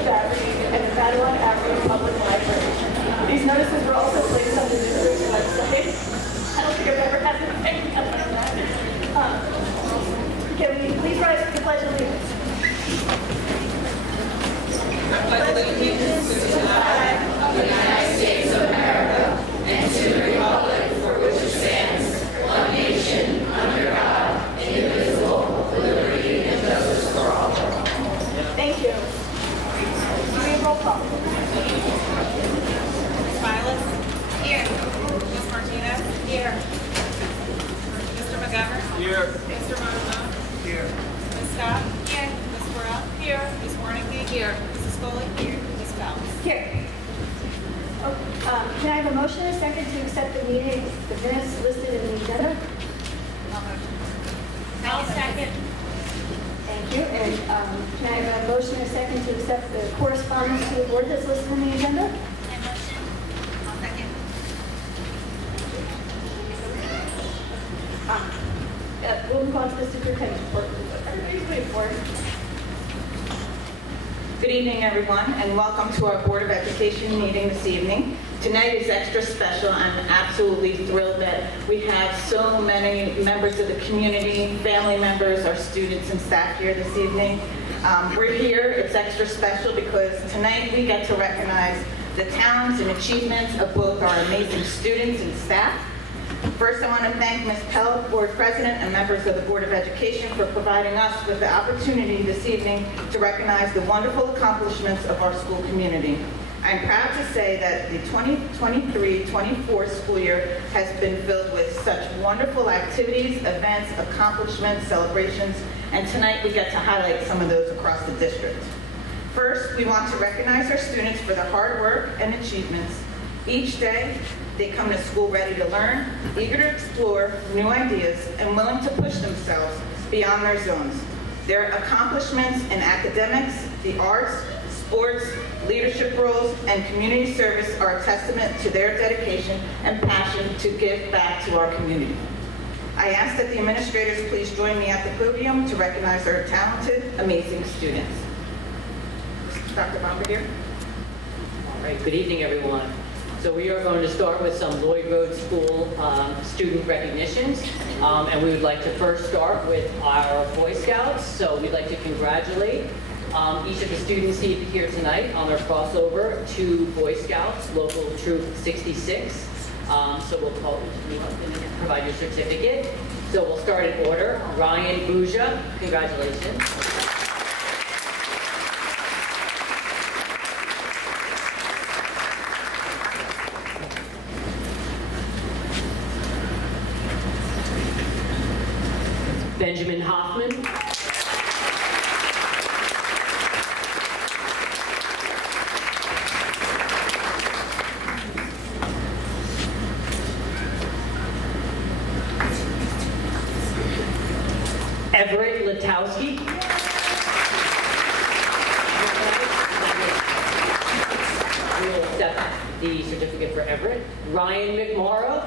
of Aberdeen and the Matawan Aberdeen Public Library. These notices were also placed on the district's website. I don't think I've ever had anything else like that. Can we please rise for the Pledge of Allegiance? I pledge allegiance to the flag of the United States of America and to the republic for which it stands, one nation, under God, indivisible, with liberty and justice for all. Thank you. Do we have roll call? Ms. Milas? Here. Ms. Martinez? Here. Mr. McGovern? Here. Mr. Monaco? Here. Ms. Scott? Here. Ms. Burrell? Here. Ms. Warnicki? Here. Mrs. Foley? Here. Ms. Phelps? Here. Oh, can I have a motion and a second to accept the meeting, the minutes listed in the agenda? I'll second. Thank you. And can I have a motion and a second to accept the correspondence to the board that's listed in the agenda? I'll second. We'll move on to the superintendent's report. Everybody's waiting for it. Good evening, everyone, and welcome to our Board of Education meeting this evening. Tonight is extra special. I'm absolutely thrilled that we have so many members of the community, family members, our students and staff here this evening. We're here, it's extra special because tonight we get to recognize the talents and achievements of both our amazing students and staff. First, I want to thank Ms. Pell, Board President, and members of the Board of Education for providing us with the opportunity this evening to recognize the wonderful accomplishments of our school community. I'm proud to say that the 2023-24 school year has been filled with such wonderful activities, events, accomplishments, celebrations, and tonight we get to highlight some of those across the district. First, we want to recognize our students for their hard work and achievements. Each day, they come to school ready to learn, eager to explore new ideas, and willing to push themselves beyond their zones. Their accomplishments in academics, the arts, sports, leadership roles, and community service are a testament to their dedication and passion to give back to our community. I ask that the administrators please join me at the podium to recognize our talented, amazing students. Dr. Bombardier. All right, good evening, everyone. So we are going to start with some Lloyd Road School student recognitions. And we would like to first start with our Boy Scouts. So we'd like to congratulate each of the students here tonight on their crossover to Boy Scouts, Local Troop 66. So we'll call you up and provide your certificate. So we'll start in order. Ryan Buja, congratulations. Benjamin Hoffman. Everett Latowski. We will accept the certificate for Everett. Ryan McMorrow.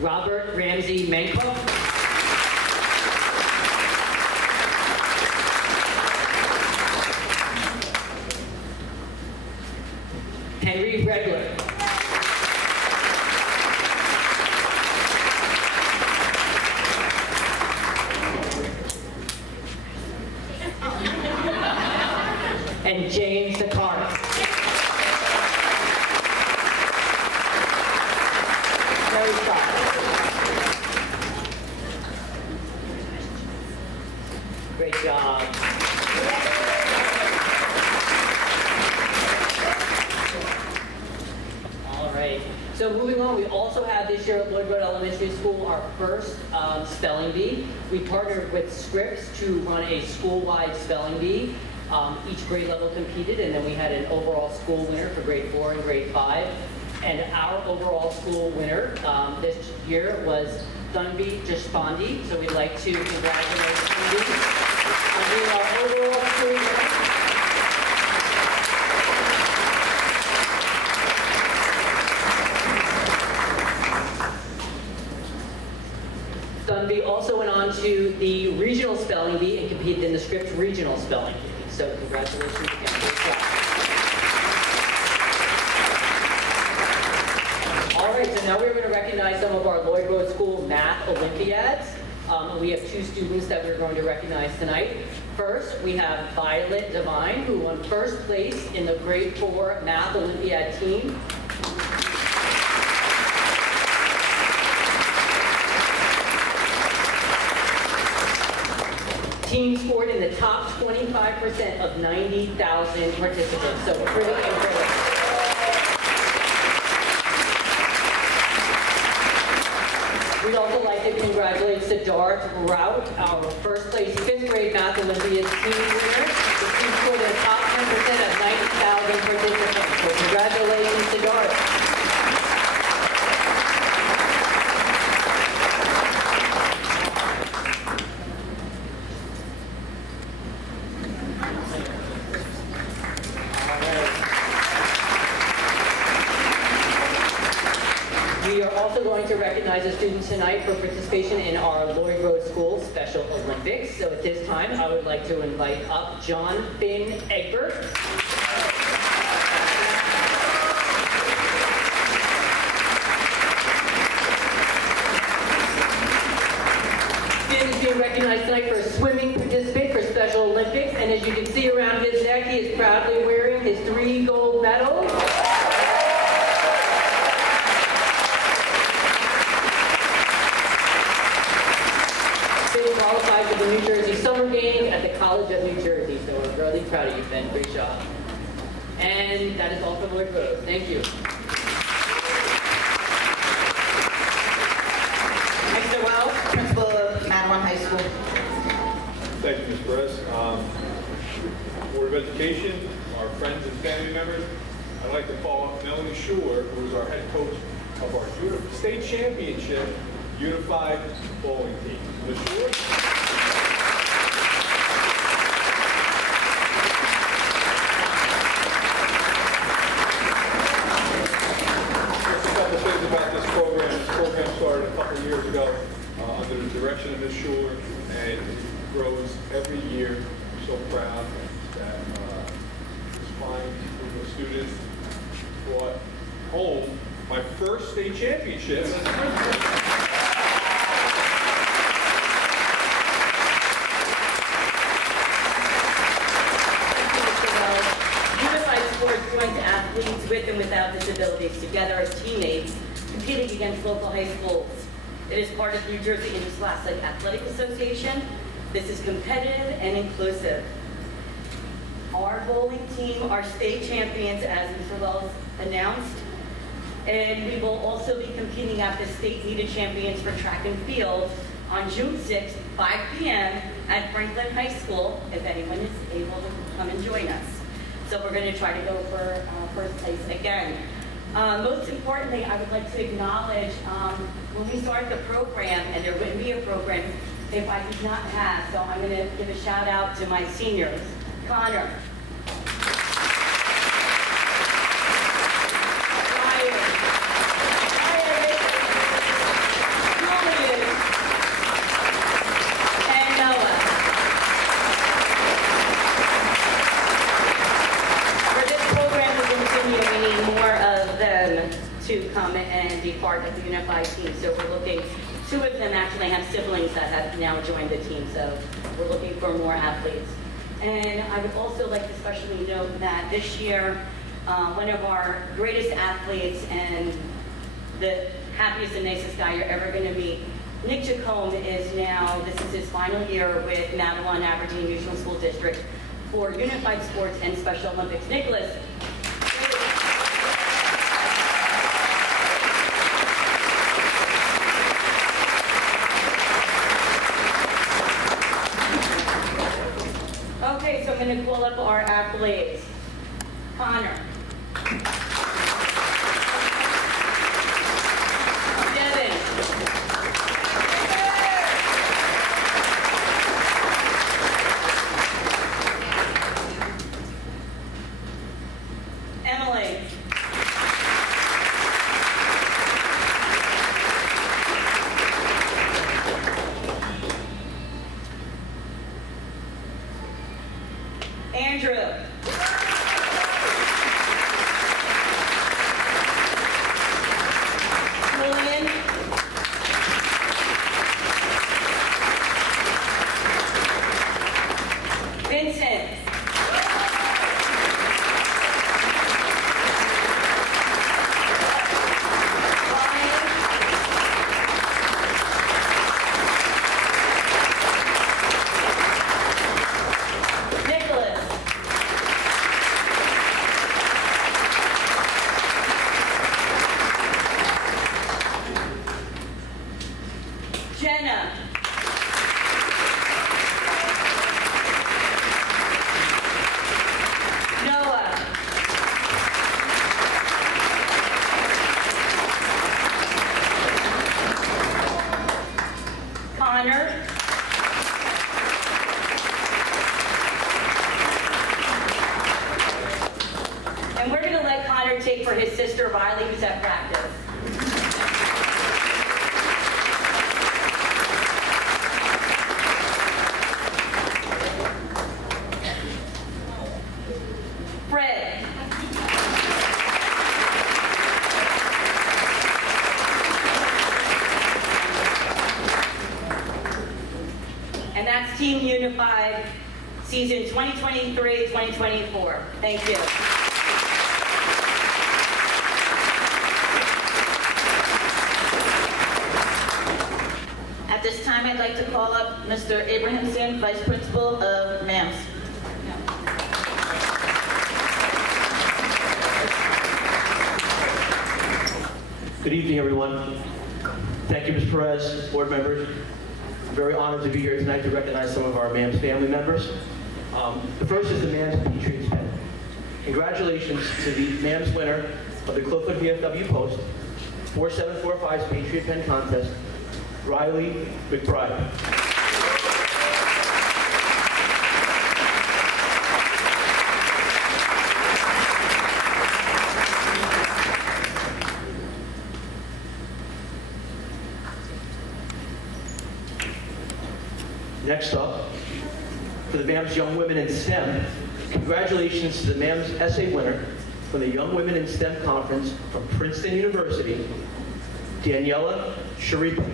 Robert Ramsey Menko. Henry Regler. And James Zakaris. Very proud. Great job. All right. So moving on, we also have this year at Lloyd Road Elementary School our first spelling bee. We partnered with Scripps to run a school-wide spelling bee. Each grade level competed, and then we had an overall school winner for grade 4 and grade 5. And our overall school winner this year was Thunby Jashpandi. So we'd like to congratulate Thunby on being our overall school winner. Dunby also went on to the regional spelling bee and competed in the Scripps regional spelling bee. So congratulations again. Great job. All right, so now we're going to recognize some of our Lloyd Road School Math Olympiads. We have 2 students that we're going to recognize tonight. First, we have Violet Devine, who won first place in the grade 4 Math Olympiad team. Team scored in the top 25% of 90,000 participants, so pretty impressive. We'd also like to congratulate Siddharth Rout, our first place 5th grade Math Olympiad team winner. The team scored in the top 10% of 90,000 participants, so congratulations, Siddharth. We are also going to recognize a student tonight for participation in our Lloyd Road School Special Olympics. So at this time, I would like to invite up John Finn Egbert. Finn is being recognized tonight for a swimming participant for Special Olympics. And as you can see around his neck, he is proudly wearing his 3 gold medals. Qualified for the New Jersey Summer Games at the College of New Jersey. So we're really proud of you, Ben. Great job. And that is all for Lloyd Road. Thank you. Mr. Wells, principal of Madawan High School. Thank you, Ms. Perez. Board of Education, our friends and family members, I'd like to call up Melanie Schuler, who is our head coach of our state championship unified bowling team. Ms. Schuler? Just a couple things about this program. This program started a couple years ago under the direction of Ms. Schuler, and it grows every year. I'm so proud that this fine group of students brought home my first state championship as a principal. Joint athletes with and without disabilities together as teammates, competing against local high schools. It is part of New Jersey Interscholastic Athletic Association. This is competitive and inclusive. Our bowling team are state champions, as Mr. Wells announced, and we will also be competing at the state media champions for track and field on June 6th, 5 p.m. at Franklin High School, if anyone is able to come and join us. So we're going to try to go for first place again. Most importantly, I would like to acknowledge when we started the program, and there wouldn't be a program if I did not have, so I'm going to give a shout out to my seniors. Connor. To come and be part of the unified team. So we're looking, 2 of them actually have siblings that have now joined the team, so we're looking for more athletes. And I would also like to especially note that this year, one of our greatest athletes and the happiest and nicest guy you're ever going to meet, Nick Jacome, is now, this is his final year with Madawan Aberdeen Regional School District for Unified Sports and Special Olympics. Nicholas. Okay, so I'm going to call up our athletes. Connor. Devin. Emily. Jenna. Noah. Connor. And we're going to let Connor take for his sister Riley, who's at practice. Fred. And that's Team Unified, season 2023-2024. Thank you. At this time, I'd like to call up Mr. Abrahamson, Vice Principal of MAMS. Good evening, everyone. Thank you, Ms. Perez, board members. I'm very honored to be here tonight to recognize some of our MAMS family members. The first is the MAMS Patriots Pen. Congratulations to the MAMS winner of the Cliffwood VFW Post 4745's Patriot Pen Contest, Riley McBride. Next up, for the MAMS Young Women in STEM, congratulations to the MAMS essay winner from the Young Women in STEM Conference from Princeton University, Daniela Sharipa.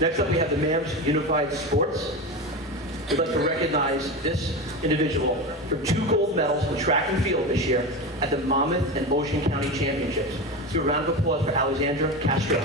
Next up, we have the MAMS Unified Sports. We'd like to recognize this individual for 2 gold medals in track and field this year at the Monmouth and Ocean County Championships. So a round of applause for Alexandra Castro.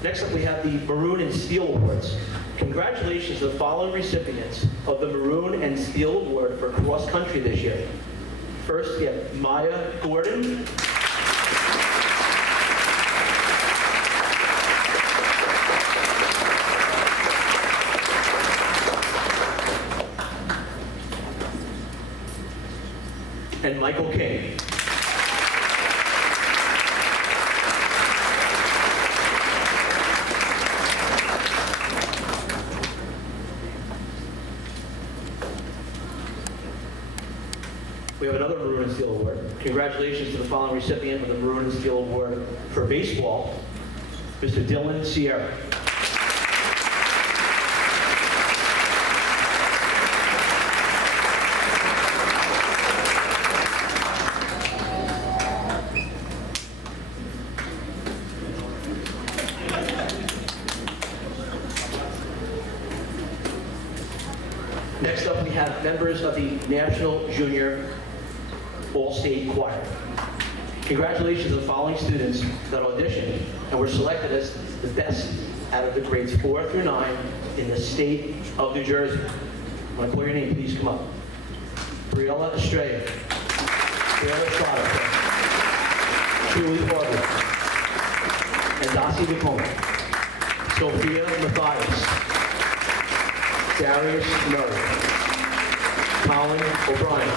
Next up, we have the Maroon and Steel Awards. Congratulations to the following recipients of the Maroon and Steel Award for cross country this year. First, we have Maya Gordon. And Michael King. We have another Maroon and Steel Award. Congratulations to the following recipient of the Maroon and Steel Award for baseball, Mr. Dylan Sierra. Next up, we have members of the National Junior All-State Choir. Congratulations to the following students that auditioned and were selected as the best out of the grades 4 through 9 in the state of New Jersey. When I call your name, please come up. Briella Estrella, Briella Estrada, Julie Barber, and Dasi Vipona, Sophia Mathias, Darius Murray, Colin O'Brien,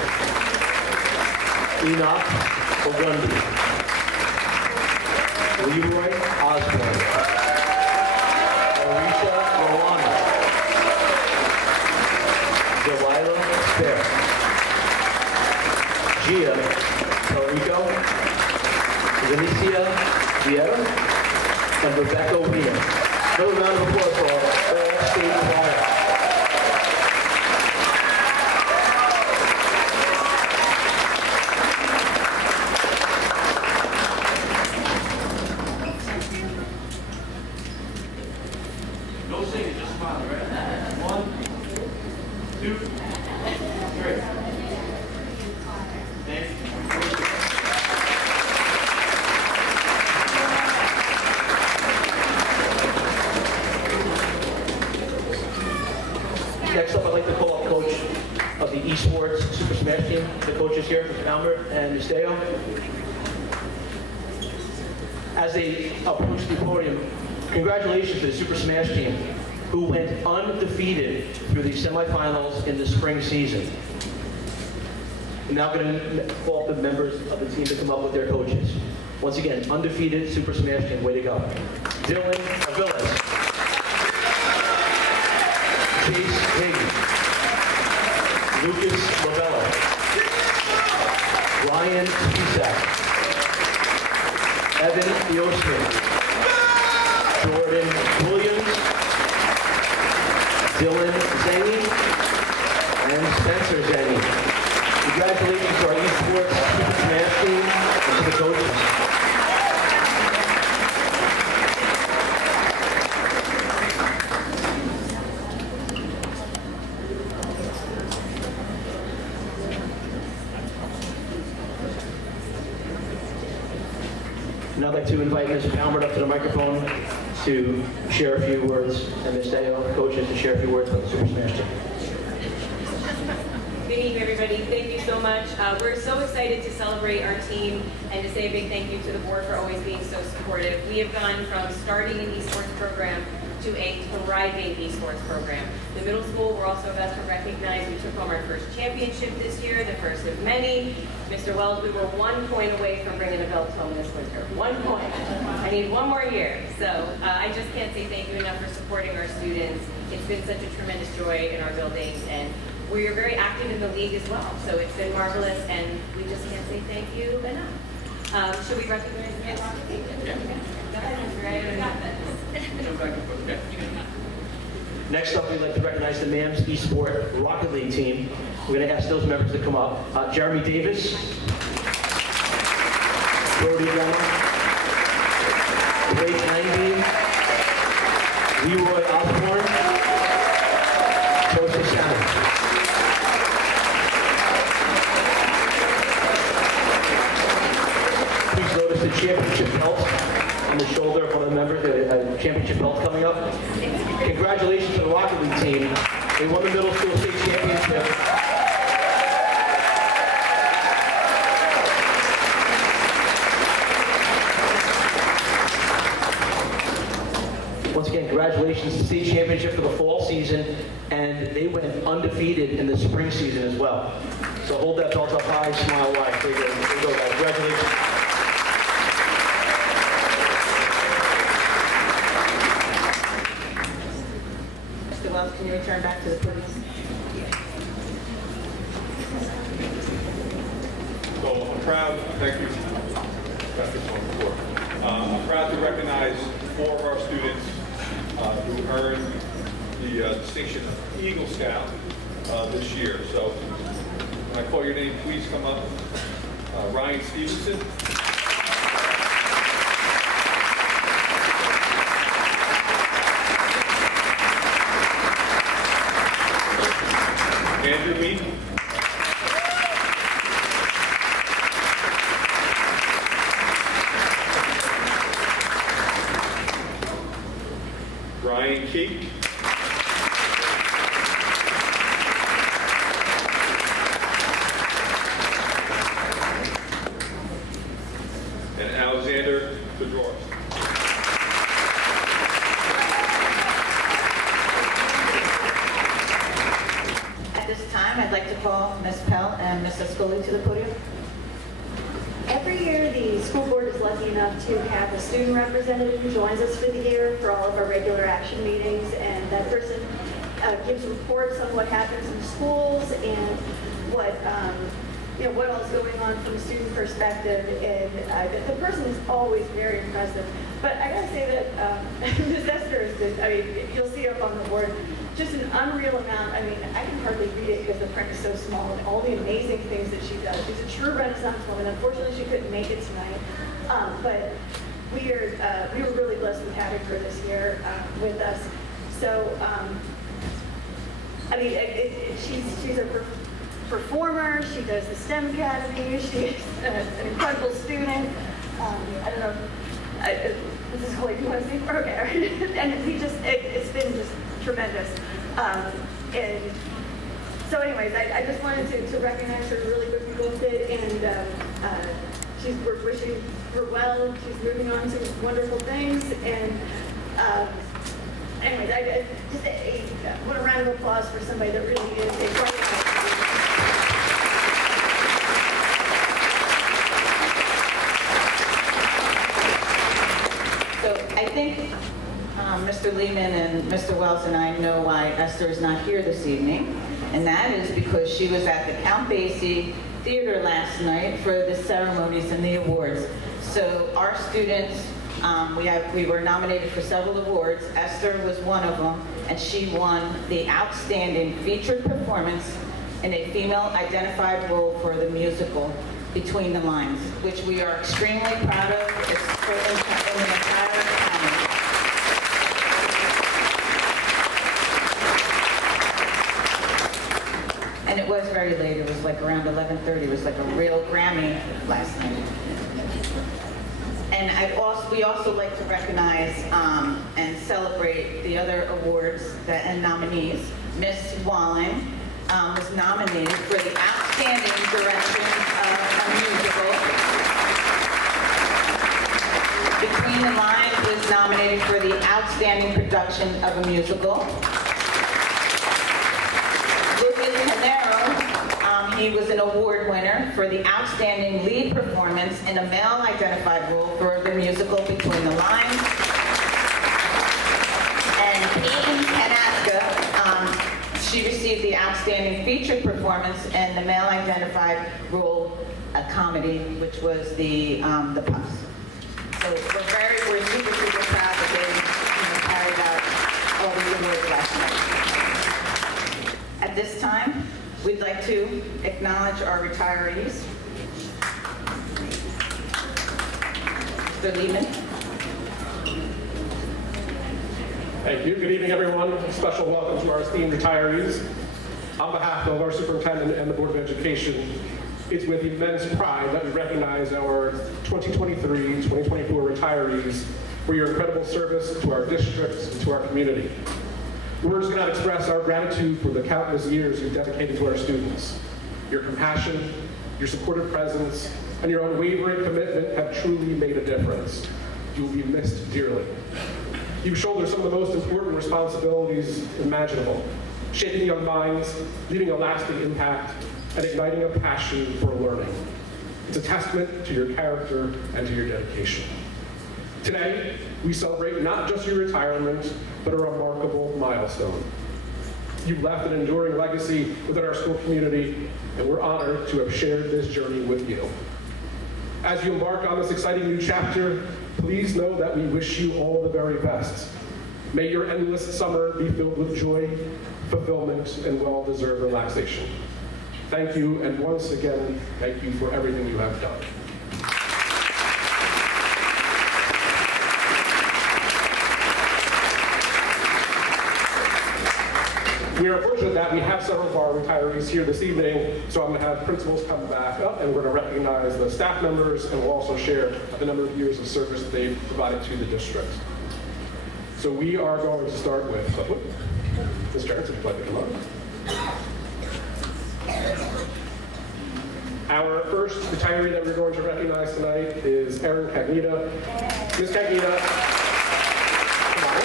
Enoch Ogundi, Leroy Osborne, Marisha Rolano, Delilah Fair, Gia Tarico, Vinicia Vieira, and Rebecca Wiener. Another round of applause for our all-state choir. introducing the coaches here, Mr. Albert and Ms. Deo. As they approach the podium, congratulations to the Super Smash team, who went undefeated through the semifinals in the spring season. I'm now going to call the members of the team to come up with their coaches. Once again, undefeated Super Smash team, way to go. Dylan Aviles, Chase Higgy, Lucas Lovella, Ryan Spisak, Evan Yoshman, Jordan Williams, Dylan Zenny, and Spencer Zenny. Congratulations to our esports Super Smash team and to the coaches. And I'd like to invite Ms. Palmer up to the microphone to share a few words, and Ms. Deo, coaches, to share a few words about the Super Smash team. Good evening, everybody. Thank you so much. We're so excited to celebrate our team and to say a big thank you to the board for always being so supportive. We have gone from starting an esports program to a thriving esports program. The middle school, we're also about to recognize we took home our first championship this year, the first of many. Mr. Wells, we were 1 point away from bringing a belt home this winter. 1 point. I need 1 more year. So I just can't say thank you enough for supporting our students. It's been such a tremendous joy in our buildings, and we are very active in the league as well. So it's been marvelous, and we just can't say thank you enough. Should we recognize the next team? Yeah. Go ahead, Mr. Ray. I got this. Next up, we'd like to recognize the MAMS Esport Rocket League team. We're going to ask those members to come up. Jeremy Davis, Brody Gunn, Blake Langby, Leroy Osborne, Joseph Salmon. Please notice the championship belt on the shoulder of one of the members. The championship belt coming up. Congratulations to the Rocket League team. They won the middle school state championship. Once again, congratulations to the state championship for the fall season, and they went undefeated in the spring season as well. So hold that belt up high, smile wide. There you go, guys. Congratulations. Can you return back to the podium? So I'm proud, thank you, I'm proud to recognize 4 of our students who earned the distinction of Eagle Scout this year. So when I call your name, please come up. Ryan Stevenson. Andrew Mead. Ryan Keek. And Alexander Bedores. I'd like to call Ms. Pell and Ms. Ascoli to the podium. Every year, the school board is lucky enough to have a student representative who joins us for the year for all of our regular action meetings, and that person gives reports on what happens in schools and what what all is going on from a student perspective. And the person is always very impressive. But I gotta say that Ms. Esther is, you'll see up on the board, just an unreal amount. I mean, I can hardly read it because the print is so small, and all the amazing things that she does. She's a true Renaissance woman. Unfortunately, she couldn't make it tonight. But we were really blessed with having her this year with us. So, she's a performer. She does the STEM Academy. She's an incredible student. I don't know. Mrs. Hoy, do you want to say? Okay. And it's been just tremendous. And So anyways, I just wanted to recognize her really what we both did, and we're wishing her well. She's moving on to wonderful things, and anyways, I want a round of applause for somebody that really is a part of that. So I think Mr. Lehman and Mr. Wells and I know why Esther is not here this evening, and that is because she was at the Count Basie Theater last night for the ceremonies and the awards. So our students, we were nominated for several awards. Esther was one of them, and she won the Outstanding Featured Performance in a Female Identified Role for the musical Between the Lines, which we are extremely proud of. It's for in the entire county. And it was very late. It was like around 11:30. It was like a real Grammy last night. And we also like to recognize and celebrate the other awards and nominees. Miss Wallen was nominated for the Outstanding Direction of a Musical. Between the Lines was nominated for the Outstanding Production of a Musical. Lucas Canero, he was an award winner for the Outstanding Lead Performance in a Male-Identified Role for the musical Between the Lines. And Peyton Kanaska, she received the Outstanding Featured Performance in the Male-Identified Role, a comedy, which was the Puffs. So we're super, super proud that they carried out all the awards last night. At this time, we'd like to acknowledge our retirees. Mr. Lehman. Thank you. Good evening, everyone. Special welcome to our esteemed retirees. On behalf of our superintendent and the Board of Education, it's with immense pride that we recognize our 2023-2024 retirees for your incredible service to our districts and to our community. Words cannot express our gratitude for the countless years you've dedicated to our students. Your compassion, your supportive presence, and your unwavering commitment have truly made a difference. You will be missed dearly. You shoulder some of the most important responsibilities imaginable, shaping young minds, leaving a lasting impact, and igniting a passion for learning. It's a testament to your character and to your dedication. Today, we celebrate not just your retirement, but a remarkable milestone. You've left an enduring legacy within our school community, and we're honored to have shared this journey with you. As you embark on this exciting new chapter, please know that we wish you all the very best. May your endless summer be filled with joy, fulfillment, and well-deserved relaxation. Thank you, and once again, thank you for everything you have done. We are fortunate that we have several of our retirees here this evening, so I'm going to have principals come back up, and we're going to recognize the staff members, and we'll also share the number of years of service that they've provided to the district. So we are going to start with Ms. Jarrett, if you'd like to come on. Our first retiree that we're going to recognize tonight is Erin Cagnita. Ms. Cagnita, come on.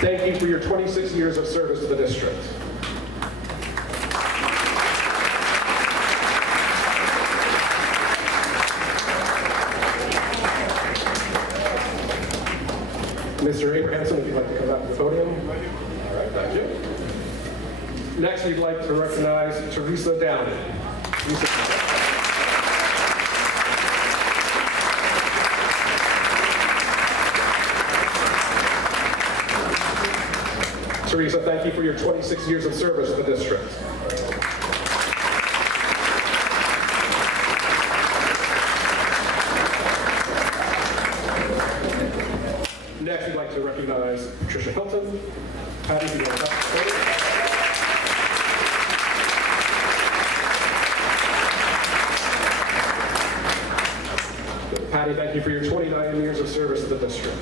Thank you for your 26 years of service to the district. Mr. Abrahamson, if you'd like to come back to the podium. All right, thank you. Next, we'd like to recognize Teresa Downey. Teresa, thank you for your 26 years of service to the district. Next, we'd like to recognize Patricia Hilton. Patty, if you want to come forward. Patty, thank you for your 29 years of service to the district.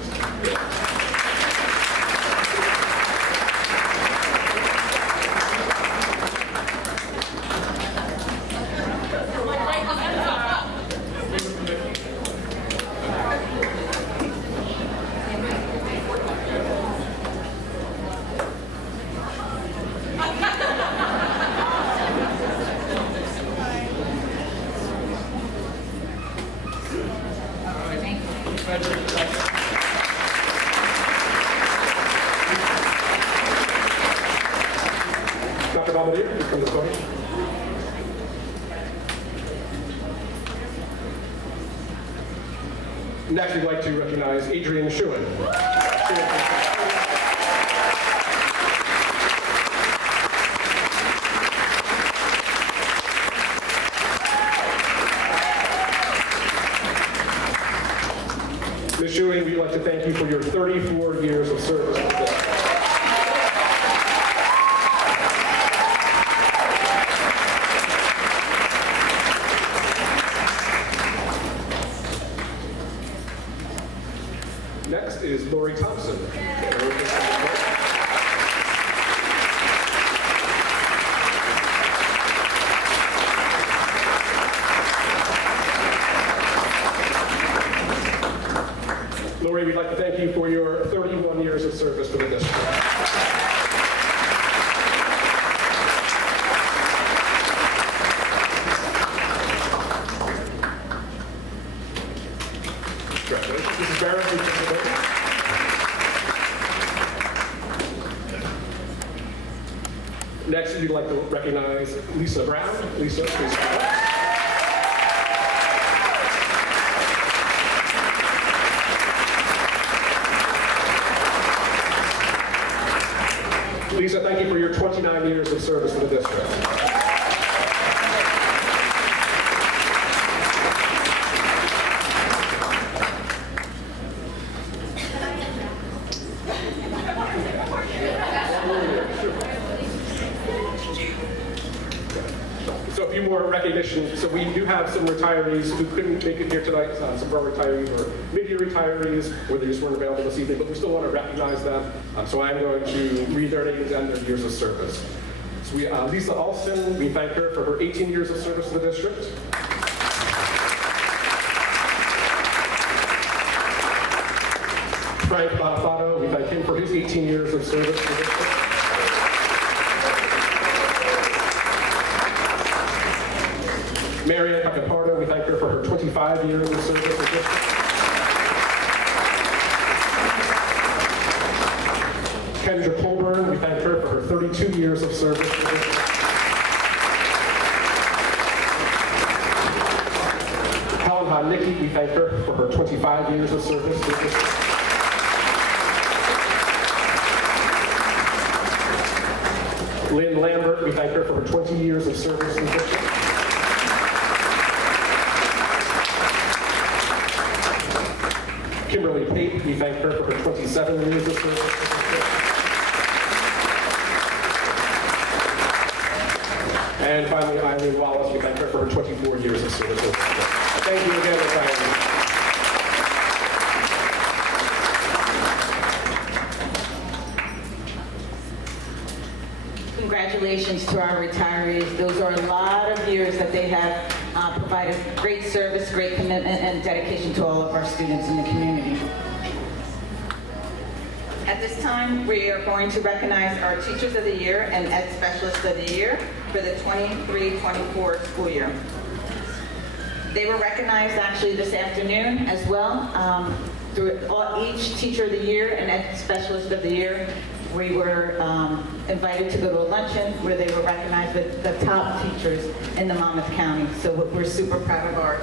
please come to the podium. Next, we'd like to recognize Adrian Schuin. Ms. Schuin, we'd like to thank you for your 34 years of service to the district. Next is Lori Thompson. Lori, we'd like to thank you for your 31 years of service to the district. Congratulations. Mrs. Barrett, please take the podium. Next, we'd like to recognize Lisa Brown. Lisa, please come up. Lisa, thank you for your 29 years of service to the district. So a few more recognitions. So we do have some retirees who couldn't make it here tonight, some of our retirees or mid-year retirees, or they just weren't available this evening, but we still want to recognize them. So I'm going to read their names and their years of service. So Lisa Alston, we thank her for her 18 years of service to the district. Frank Bonafato, we thank him for his 18 years of service to the district. Marianne Capardo, we thank her for her 25 years of service to the district. Kendra Colburn, we thank her for her 32 years of service to the district. Helen Hodnicki, we thank her for her 25 years of service to the district. Lynn Lambert, we thank her for her 20 years of service to the district. Kimberly Pate, we thank her for her 27 years of service. And finally, Eileen Wallace, we thank her for her 24 years of service. Thank you again, Eileen. Congratulations to our retirees. Those are a lot of years that they have provided great service, great commitment, and dedication to all of our students in the community. At this time, we are going to recognize our Teachers of the Year and Ed Specialists of the Year for the 23-24 school year. They were recognized actually this afternoon as well. Through each Teacher of the Year and Ed Specialist of the Year, we were invited to go to a luncheon where they were recognized with the top teachers in the Monmouth County. So we're super proud of ours.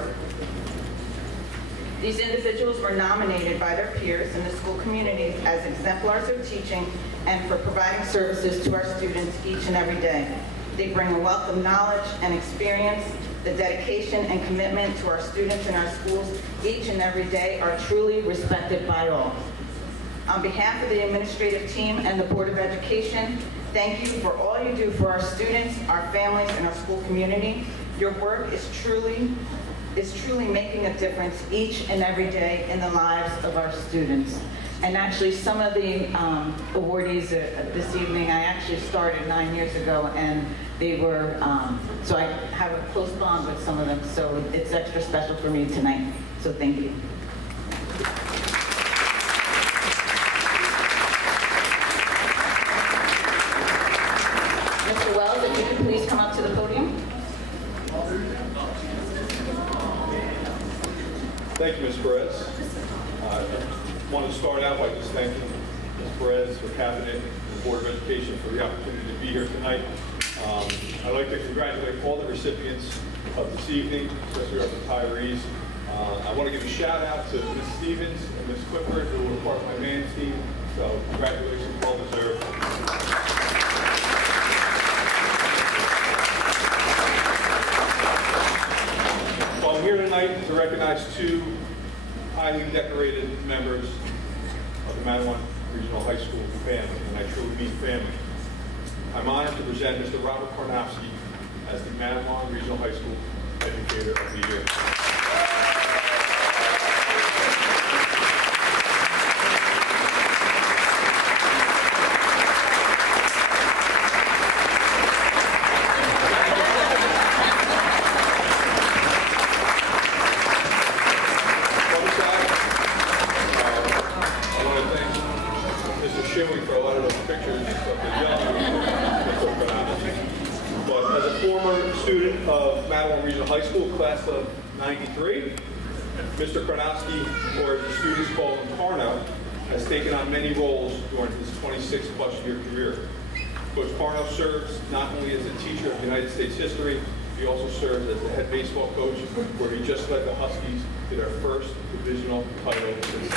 These individuals were nominated by their peers in the school communities as exemplars of teaching and for providing services to our students each and every day. They bring a wealth of knowledge and experience. The dedication and commitment to our students in our schools each and every day are truly respected by all. On behalf of the administrative team and the Board of Education, thank you for all you do for our students, our families, and our school community. Your work is truly making a difference each and every day in the lives of our students. And actually, some of the awardees this evening, I actually started 9 years ago, and they were, so I have a close bond with some of them, so it's extra special for me tonight. So thank you. Mr. Wells, if you could please come up to the podium. Thank you, Ms. Perez. I want to start out by just thanking Ms. Perez, her cabinet, and the Board of Education for the opportunity to be here tonight. I'd like to congratulate all the recipients of this evening, especially our retirees. I want to give a shout out to Ms. Stevens and Ms. Clifford, who were part of my man's team. So congratulations, well deserved. So I'm here tonight to recognize two highly decorated members of the Manawan Regional High School family, and I truly mean family. I'm honored to present Mr. Robert Karnofsky as the Manawan Regional High School Educator of the Year. For a lot of those pictures of the young Mr. Karnofsky. But as a former student of Manawan Regional High School, class of '93, Mr. Karnofsky, or as the students call him, Carno, has taken on many roles during his 26-plus year career. Coach Carno serves not only as a teacher of United States history, he also serves as the head baseball coach, where he just led the Huskies to their first divisional title since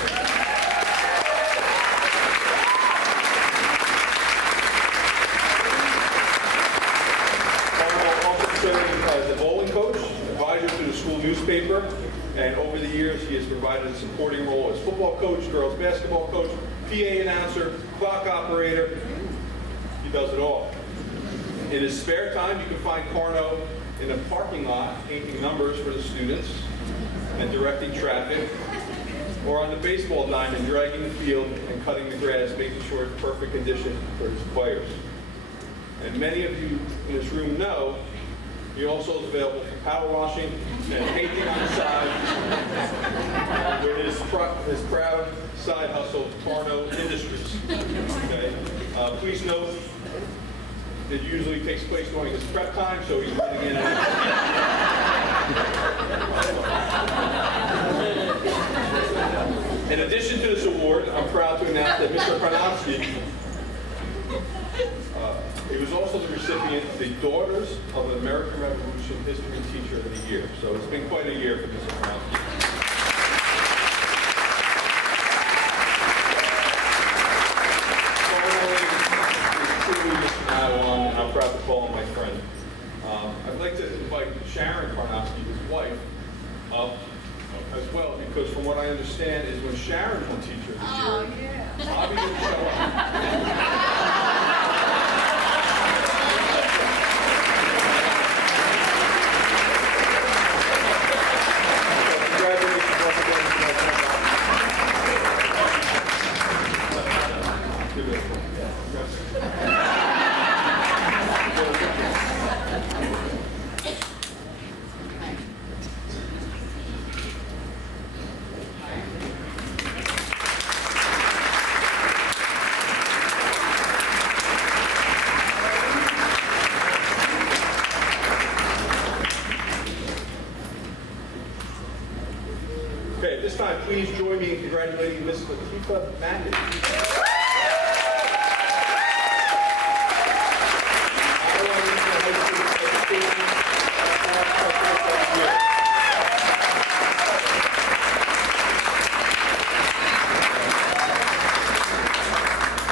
as a bowling coach, advisor to the school newspaper, and over the years he has provided a supporting role as football coach, girls basketball coach, PA announcer, clock operator. He does it all. In his spare time, you can find Carno in a parking lot painting numbers for the students and directing traffic, or on the baseball diamond dragging the field and cutting the grass, making sure it's perfect condition for his players. And many of you in this room know he also is available for power washing and painting on the side with his proud side hustle, Carno Industries. Okay? Please note, it usually takes place during his prep time, so he's running in and in addition to this award, I'm proud to announce that Mr. Karnofsky, he was also the recipient of the Daughters of the American Revolution History Teacher of the Year. So it's been quite a year for Mr. Karnofsky. Truly Mr. Manawan, and I'm proud to call him my friend. I'd like to invite Sharon Karnofsky, his wife, up as well, because from what I understand is when Sharon won Teacher of the Year, Bobby didn't show up. Okay, at this time, please join me in congratulating Ms. Latifah Mackey.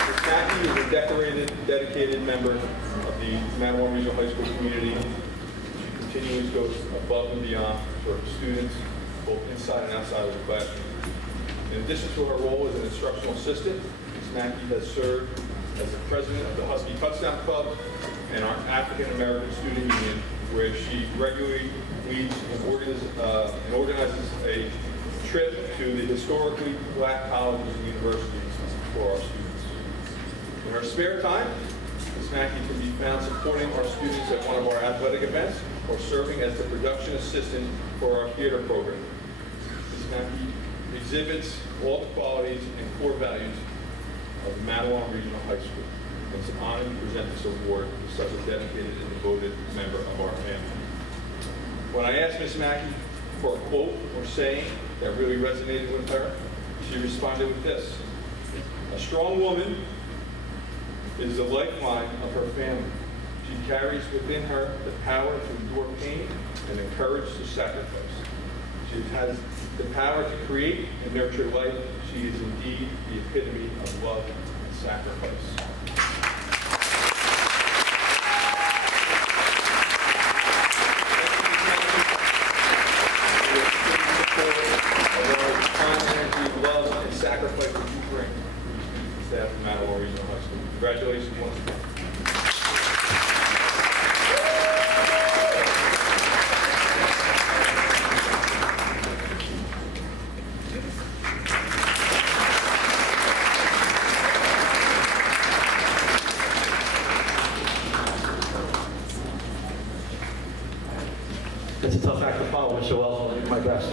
Ms. Mackey is a decorated, dedicated member of the Manawan Regional High School community. She continually goes above and beyond for her students, both inside and outside of the classroom. In addition to her role as an instructional assistant, Ms. Mackey has served as the president of the Husky Touchdown Club and our African American Student Union, where she regularly leads and organizes a trip to the historically black colleges and universities for our students. In her spare time, Ms. Mackey can be found supporting our students at one of our athletic events or serving as the production assistant for our theater program. Ms. Mackey exhibits all the qualities and core values of Manawan Regional High School. It's an honor to present this award to such a dedicated and devoted member of our family. When I asked Ms. Mackey for a quote or saying that really resonated with her, she responded with this: "A strong woman is the lifeline of her family. She carries within her the power to endure pain and the courage to sacrifice. She has the power to create and nurture life. She is indeed the epitome of love and sacrifice. Love and sacrifice that you bring to staff of Mattawa Regional High School. Congratulations once again. It's a tough act to follow, Mr. Wells. I'll do my best.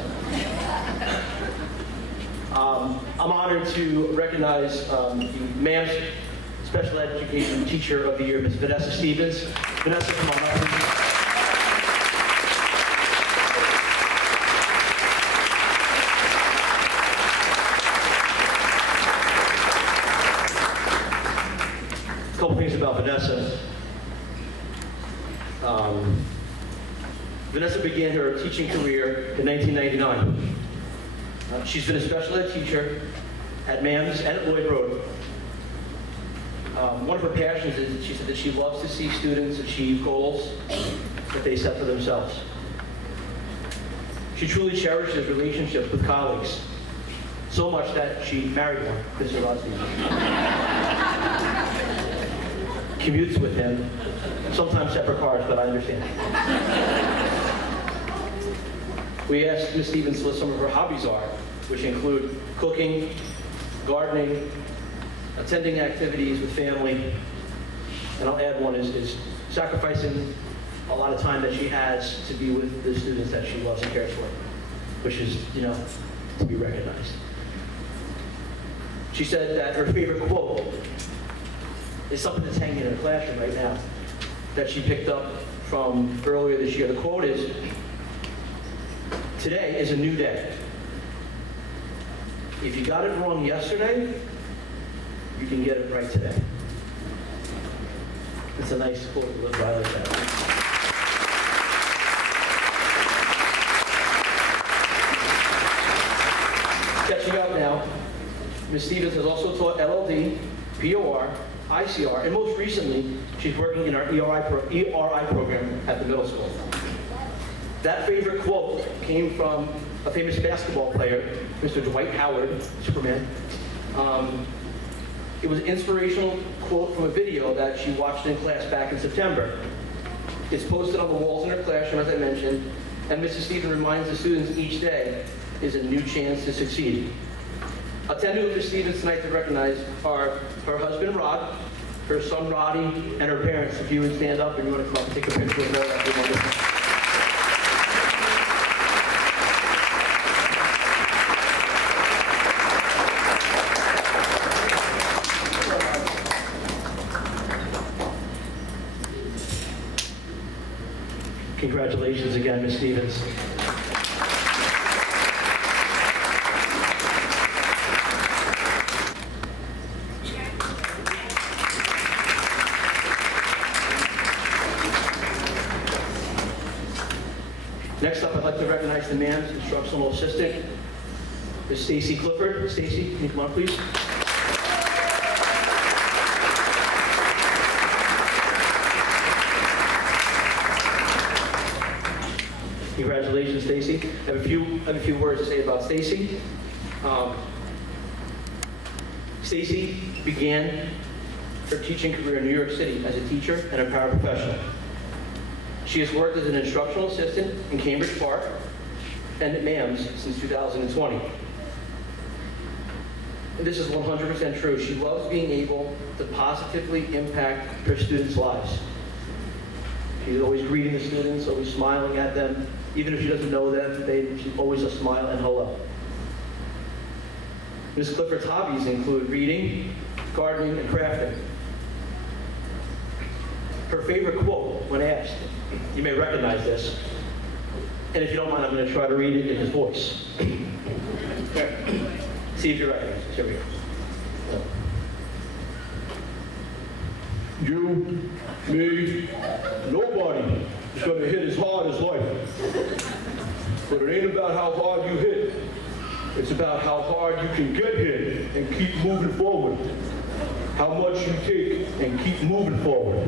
I'm honored to recognize the MAM's Special Education Teacher of the Year, Ms. Vanessa Stevens. Vanessa, come on up, please. A couple things about Vanessa. Vanessa began her teaching career in 1999. She's been a special ed teacher at MAMS and at Lloyd Road. One of her passions is she said that she loves to see students achieve goals that they set for themselves. She truly cherishes relationships with colleagues, so much that she married one, Mr. Rossi. Commutes with him, sometimes separate cars, but I understand. We asked Ms. Stevens what some of her hobbies are, which include cooking, gardening, attending activities with family, and I'll add one is sacrificing a lot of time that she has to be with the students that she loves and cares for, which is, to be recognized. She said that her favorite quote is something that's hanging in her classroom right now that she picked up from earlier this year. The quote is, "Today is a new day. If you got it wrong yesterday, you can get it right today." It's a nice quote to live by like that. Catching up now, Ms. Stevens has also taught LLD, POR, ICR, and most recently, she's working in our ERI program at the middle school. That favorite quote came from a famous basketball player, Mr. Dwight Howard, Superman. It was an inspirational quote from a video that she watched in class back in September. It's posted on the walls in her classroom, as I mentioned, and Mrs. Stevens reminds the students each day is a new chance to succeed. Attending with Ms. Stevens tonight to recognize are her husband, Rod, her son, Roddy, and her parents. If you would stand up and you want to come up and take a picture with her, that'd be wonderful. Congratulations again, Ms. Stevens. Next up, I'd like to recognize the MAM's instructional assistant, Ms. Stacy Clifford. Stacy, can you come on, please? Congratulations, Stacy. I have a few words to say about Stacy. Stacy began her teaching career in New York City as a teacher and a paraprofessional. She has worked as an instructional assistant in Cambridge Park and at MAMS since 2020. And this is 100% true. She loves being able to positively impact her students' lives. She's always greeting the students, always smiling at them. Even if she doesn't know them, she's always a smile and hello. Ms. Clifford's hobbies include reading, gardening, and crafting. Her favorite quote when asked, you may recognize this, and if you don't mind, I'm going to try to read it in his voice. See if you recognize it. Here we go. you, me, nobody is going to hit as hard as life. But it ain't about how hard you hit. It's about how hard you can get hit and keep moving forward. How much you take and keep moving forward.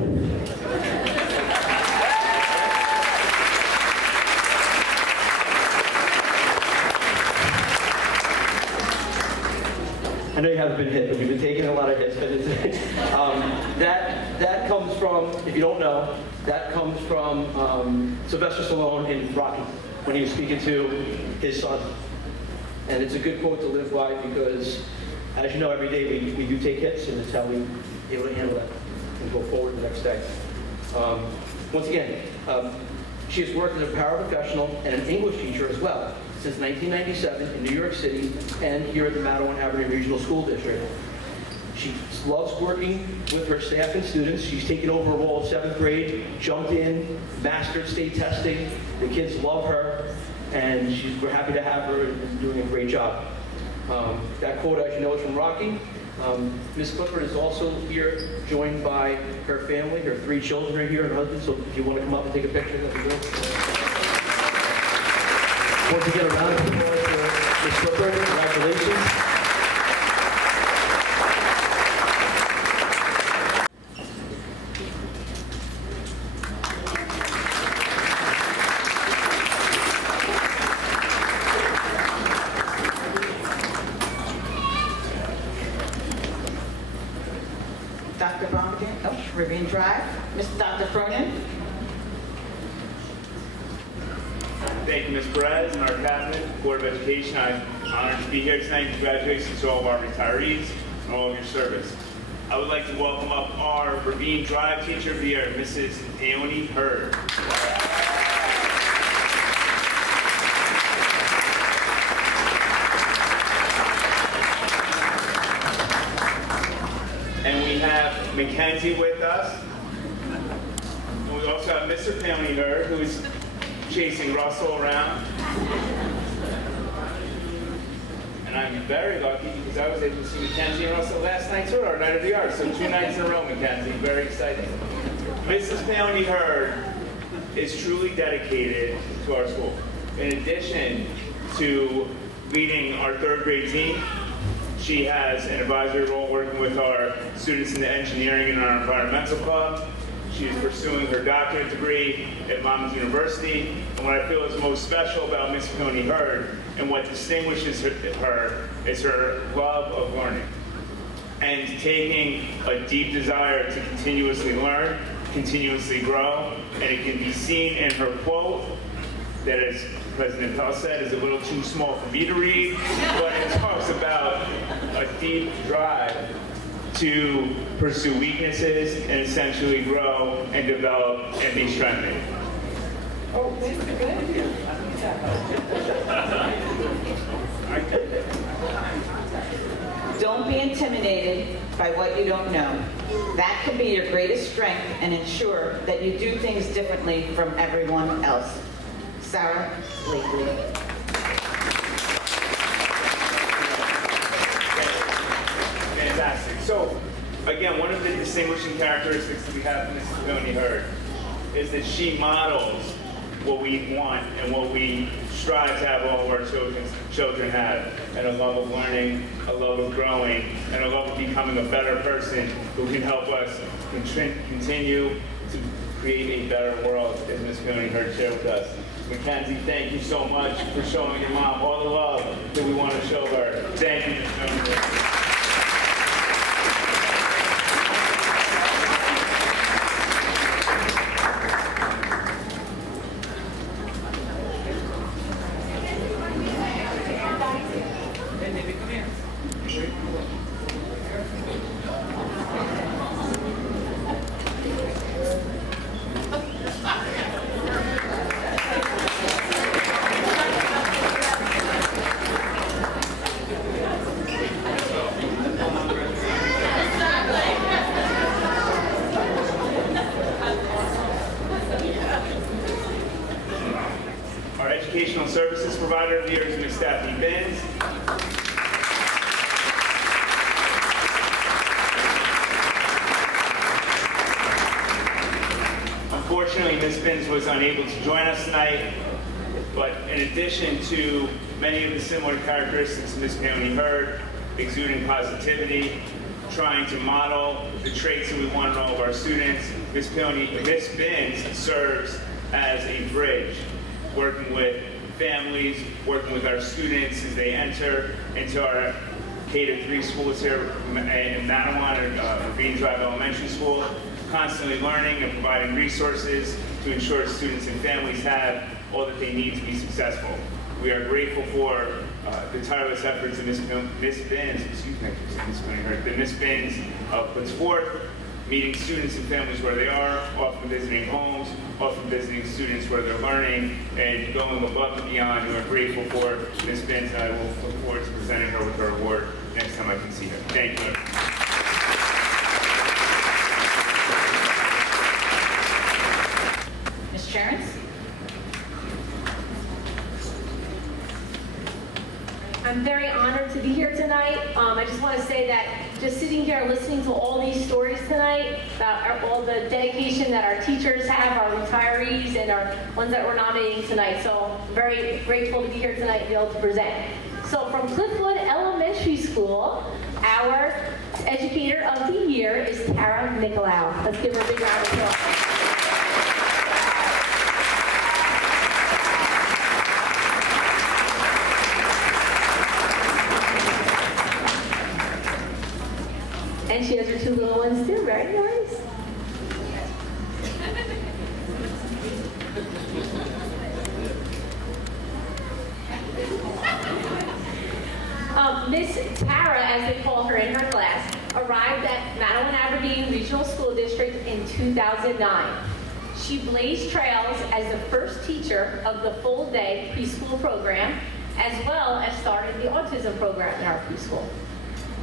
I know you haven't been hit, but you've been taking a lot of hits. But it's, that comes from, if you don't know, that comes from Sylvester Stallone in Rocky when he was speaking to his son. And it's a good quote to live by because, as you know, every day we do take hits, and it's how we're able to handle that and go forward the next day. Once again, she has worked as a paraprofessional and an English teacher as well since 1997 in New York City and here at the Matawan Avenue Regional School District. She loves working with her staff and students. She's taken over a role of 7th grade, jumped in, mastered state testing. The kids love her, and we're happy to have her and doing a great job. That quote, as you know, is from Rocky. Ms. Clifford is also here, joined by her family. Her 3 children are here, and her husband, so if you want to come up and take a picture, that'd be good. Once again, a round of applause for Ms. Clifford. Congratulations. Dr. Brombergen, Ravine Drive. Mr. Dr. Cronin. Thank you, Ms. Perez and our cabinet, Board of Education. I'm honored to be here tonight. Congratulations to all of our retirees and all of your service. I would like to welcome up our Ravine Drive teacher via Mrs. Peony Hurd. And we have Mackenzie with us. And we also have Mr. Peony Hurd, who is chasing Russell around. And I'm very lucky because I was able to see Mackenzie and Russell last night too, our Night of the Arts. So 2 nights in a row, Mackenzie. Very exciting. Mrs. Peony Hurd is truly dedicated to our school. In addition to leading our 3rd grade team, she has an advisory role working with our students in the engineering and our environmental club. She is pursuing her doctorate degree at Monmouth University. And what I feel is most special about Ms. Peony Hurd and what distinguishes her is her love of learning and taking a deep desire to continuously learn, continuously grow. And it can be seen in her quote that, as President Pell said, is a little too small for me to read, but it talks about a deep drive to pursue weaknesses and essentially grow and develop and be strengthened. Oh, that's a good idea. Don't be intimidated by what you don't know. That can be your greatest strength and ensure that you do things differently from everyone else. Sarah Blakely. Fantastic. So, again, one of the distinguishing characteristics that we have in Mrs. Peony Hurd is that she models what we want and what we strive to have all of our children have, and a love of learning, a love of growing, and a love of becoming a better person who can help us continue to create a better world, as Ms. Peony Hurd shared with us. Mackenzie, thank you so much for showing your mom all the love that we want to show her. Thank you, Ms. Peony Hurd. Our educational services provider of the year is Ms. Stephanie Binns. Unfortunately, Ms. Binns was unable to join us tonight, but in addition to many of the similar characteristics Ms. Peony heard, exuding positivity, trying to model the traits that we want in all of our students, Ms. Binns serves as a bridge, working with families, working with our students as they enter into our K-3 schools here in Mattawan or Green Drive Elementary School, constantly learning and providing resources to ensure students and families have all that they need to be successful. We are grateful for the tireless efforts that Ms. Binns, Ms. Binns puts forth, meeting students and families where they are, often visiting homes, often visiting students where they're learning, and going above and beyond. We are grateful for Ms. Binns, and I will look forward to presenting her with her award next time I can see her. Thank you. Ms. Charence? I'm very honored to be here tonight. I just want to say that just sitting here listening to all these stories tonight about all the dedication that our teachers have, our retirees, and our ones that we're nominating tonight. So I'm very grateful to be here tonight and be able to present. So from Cliffwood Elementary School, our Educator of the Year is Tara Nicolau. Let's give her a big round of applause. And she has her two little ones too, very nice. Miss Tara, as they call her in her class, arrived at Mattawan-Aberdeen Regional School District in 2009. She blazed trails as the first teacher of the full-day preschool program, as well as started the autism program in our preschool.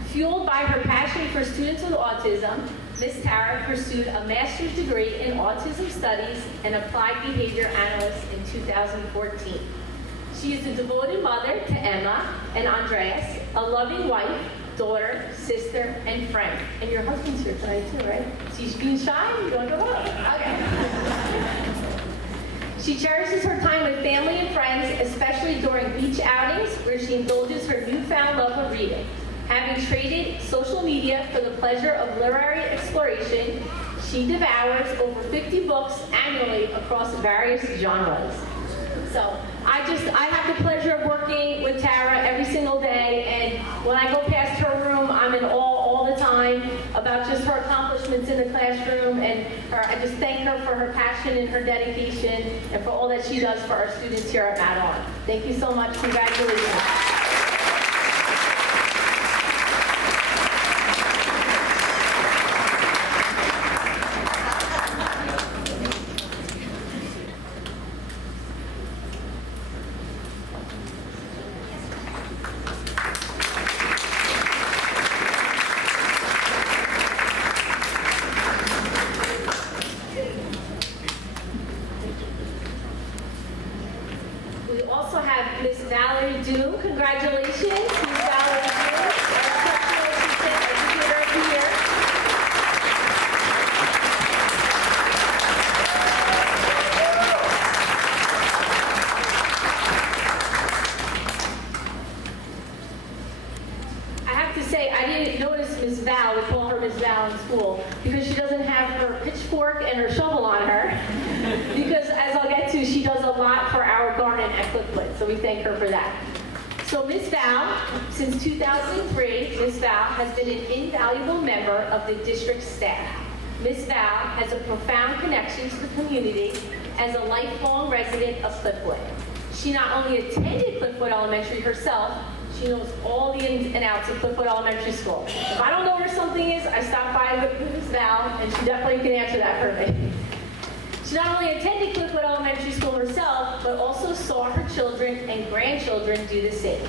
Fueled by her passion for students with autism, Ms. Tara pursued a master's degree in autism studies and applied behavior analyst in 2014. She is a devoted mother to Emma and Andreas, a loving wife, daughter, sister, and friend. And your husband's here tonight too, right? She's being shy? You want to go up? Okay. She cherishes her time with family and friends, especially during beach outings where she indulges her newfound love of reading. Having traded social media for the pleasure of literary exploration, she devours over 50 books annually across various genres. So I have the pleasure of working with Tara every single day, and when I go past her room, I'm in awe all the time about just her accomplishments in the classroom, and I just thank her for her passion and her dedication and for all that she does for our students here at Mattawan. Thank you so much. Congratulations. Congratulations, Ms. Valerie Dew, our Principal Assistant Educator of the Year. I have to say, I didn't notice Ms. Val, we call her Ms. Val in school, because she doesn't have her pitchfork and her shovel on her. Because as I'll get to, she does a lot for our garden at Cliffwood, so we thank her for that. So Ms. Val, since 2003, Ms. Val has been an invaluable member of the district staff. Ms. Val has a profound connection to the community as a lifelong resident of Cliffwood. She not only attended Cliffwood Elementary herself, she knows all the ins and outs of Cliffwood Elementary School. If I don't know where something is, I stop by with Ms. Val, and she definitely can answer that for me. She not only attended Cliffwood Elementary School herself, but also saw her children and grandchildren do the same.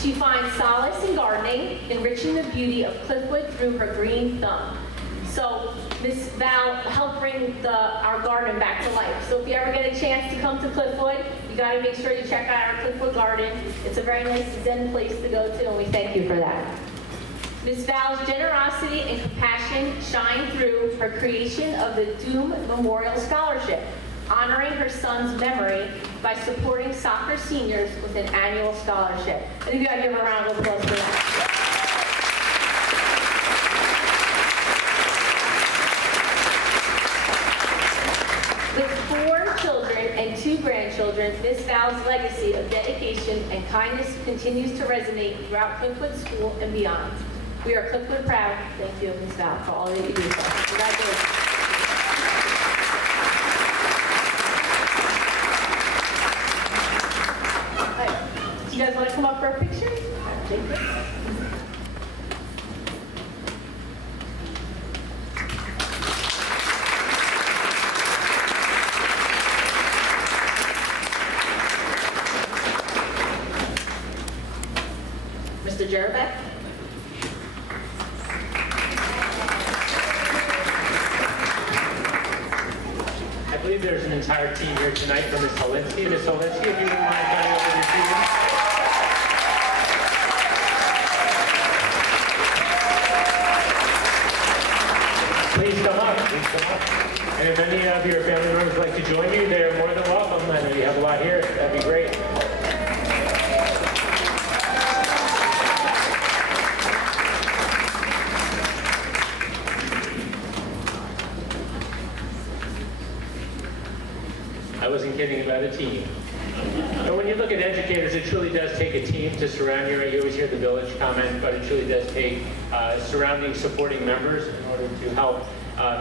She finds solace in gardening, enriching the beauty of Cliffwood through her green thumb. So Ms. Val helped bring our garden back to life. So if you ever get a chance to come to Cliffwood, you got to make sure you check out our Cliffwood garden. It's a very nice zen place to go to, and we thank you for that. Ms. Val's generosity and compassion passion shine through her creation of the Doom Memorial Scholarship, honoring her son's memory by supporting soccer seniors with an annual scholarship. I think we gotta give her a round of applause for that. With 4 children and 2 grandchildren, Miss Val's legacy of dedication and kindness continues to resonate throughout Cliffwood School and beyond. We are Cliffwood proud. Thank you, Miss Val, for all that you do for us. Congratulations. All right. Do you guys want to come up for a picture? Thank you. Mr. Jerbeck? I believe there's an entire team here tonight from Ms. Holinsky. Ms. Holinsky, if you wouldn't mind coming over to the Please come up. Please come up. And if any of your family members would like to join you, they're more than welcome. I know you have a lot here. That'd be great. I wasn't kidding about a team. And when you look at educators, it truly does take a team to surround you. You always hear the village comment, but it truly does take surrounding, supporting members in order to help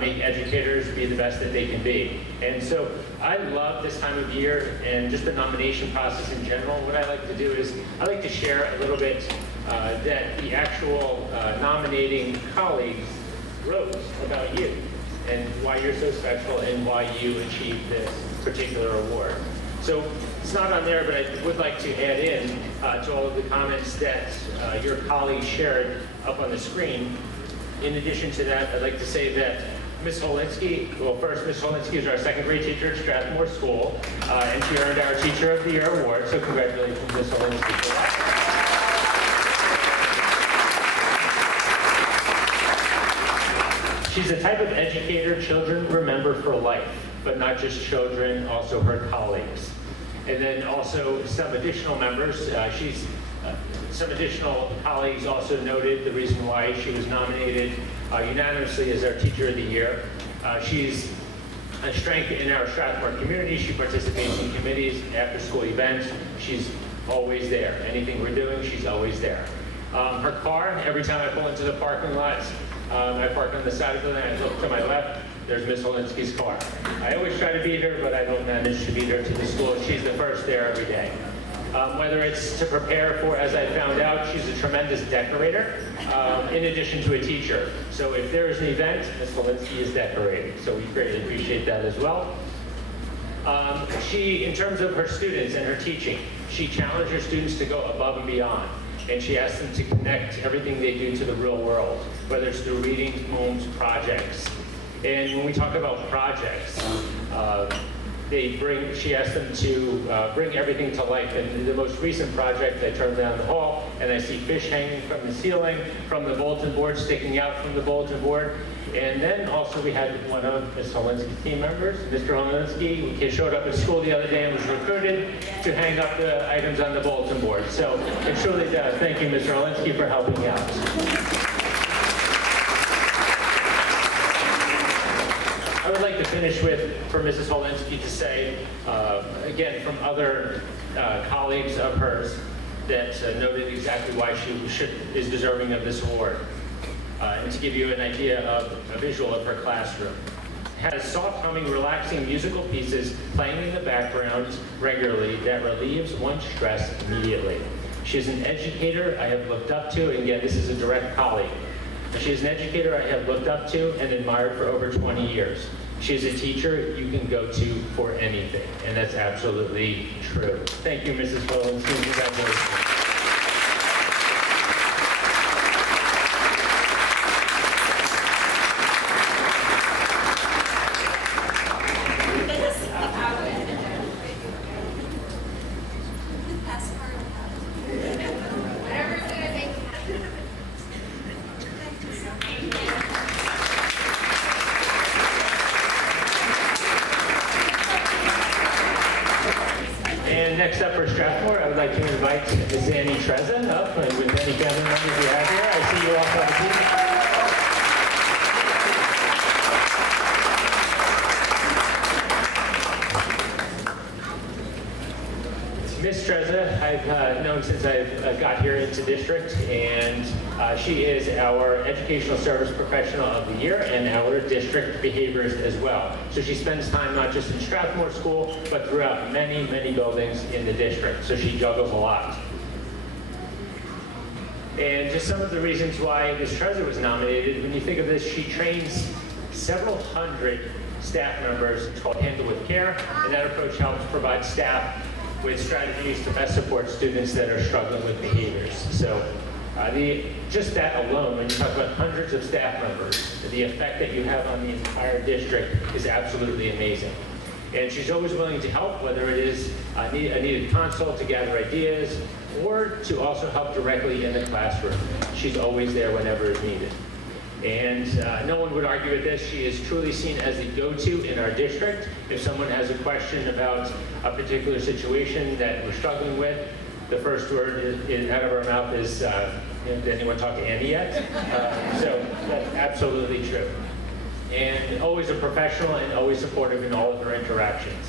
make educators be the best that they can be. And so I love this time of year and just the nomination process in general. What I like to do is I like to share a little bit that the actual nominating colleagues wrote about you and why you're so special and why you achieved this particular award. So it's not on there, but I would like to add in to all of the comments that your colleagues shared up on the screen. In addition to that, I'd like to say that Ms. Holinsky, well, first, Ms. Holinsky is our second grade teacher at Strathmore School, and she earned our Teacher of the Year award, so congratulations, Ms. Holinsky, for that. She's the type of educator children remember for life, but not just children, also her colleagues. And then also some additional members. Some additional colleagues also noted the reason why she was nominated unanimously as our Teacher of the Year. She's a strength in our Strathmore community. She participates in committees, after-school events. She's always there. Anything we're doing, she's always there. Her car, every time I pull into the parking lots, I park on the side of the building, I look to my left, there's Ms. Holinsky's car. I always try to beat her, but I don't manage to beat her to the school. She's the first there every day. Whether it's to prepare for, as I found out, she's a tremendous decorator, in addition to a teacher. So if there is an event, Ms. Holinsky is decorating. So we greatly appreciate that as well. She, in terms of her students and her teaching, she challenged her students to go above and beyond. And she asked them to connect everything they do to the real world, whether it's through readings, poems, projects. And when we talk about projects, she asked them to bring everything to life. And the most recent project, I turned down the hall and I see fish hanging from the ceiling, from the bulletin board, sticking out from the bulletin board. And then also we had one of Ms. Holinsky's team members, Mr. Holinsky, who showed up at school the other day and was recruited to hang up the items on the bulletin board. So it truly does. Thank you, Mr. Holinsky, for helping out. I would like to finish with, for Mrs. Holinsky to say, again, from other colleagues of hers that noted exactly why she is deserving of this award. And to give you an idea of a visual of her classroom. It has soft humming, relaxing musical pieces playing in the background regularly that relieves one's stress immediately. She is an educator I have looked up to, and again, this is a direct colleague. She is an educator I have looked up to and admired for over 20 years. She is a teacher you can go to for anything, and that's absolutely true. Thank you, Mrs. Williams. Congratulations. next up for Strathmore, I would like to invite Ms. Annie Treza up and with any family members you have here. I see you all have a seat. Ms. Treza, I've known since I've got here into district, and she is our Educational Service Professional of the Year and our district behaviorist as well. So she spends time not just in Strathmore School, but throughout many, many buildings in the district. So she juggles a lot. And just some of the reasons why Ms. Treza was nominated, when you think of this, she trains several hundred staff members. It's called Handle with Care, and that approach helps provide staff with strategies to best support students that are struggling with behaviors. So just that alone, when you talk about hundreds of staff members, the effect that you have on the entire district is absolutely amazing. And she's always willing to help, whether it is a needed consult to gather ideas, or to also help directly in the classroom. She's always there whenever is needed. And no one would argue with this. She is truly seen as the go-to in our district. If someone has a question about a particular situation that we're struggling with, the first word out of our mouth is, did anyone talk to Annie yet? So that's absolutely true. And always a professional and always supportive in all of her interactions.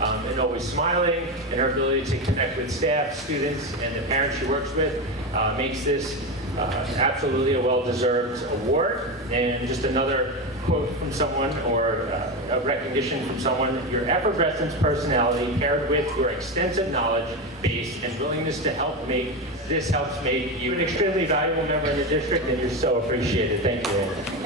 And always smiling, and her ability to connect with staff, students, and the parents she works with makes this absolutely a well-deserved award. And just another quote from someone, or a recognition from someone: your effervescent personality paired with your extensive knowledge base and willingness to help helps make you an extremely valuable member in the district, and you're so appreciated. Thank you, Annie.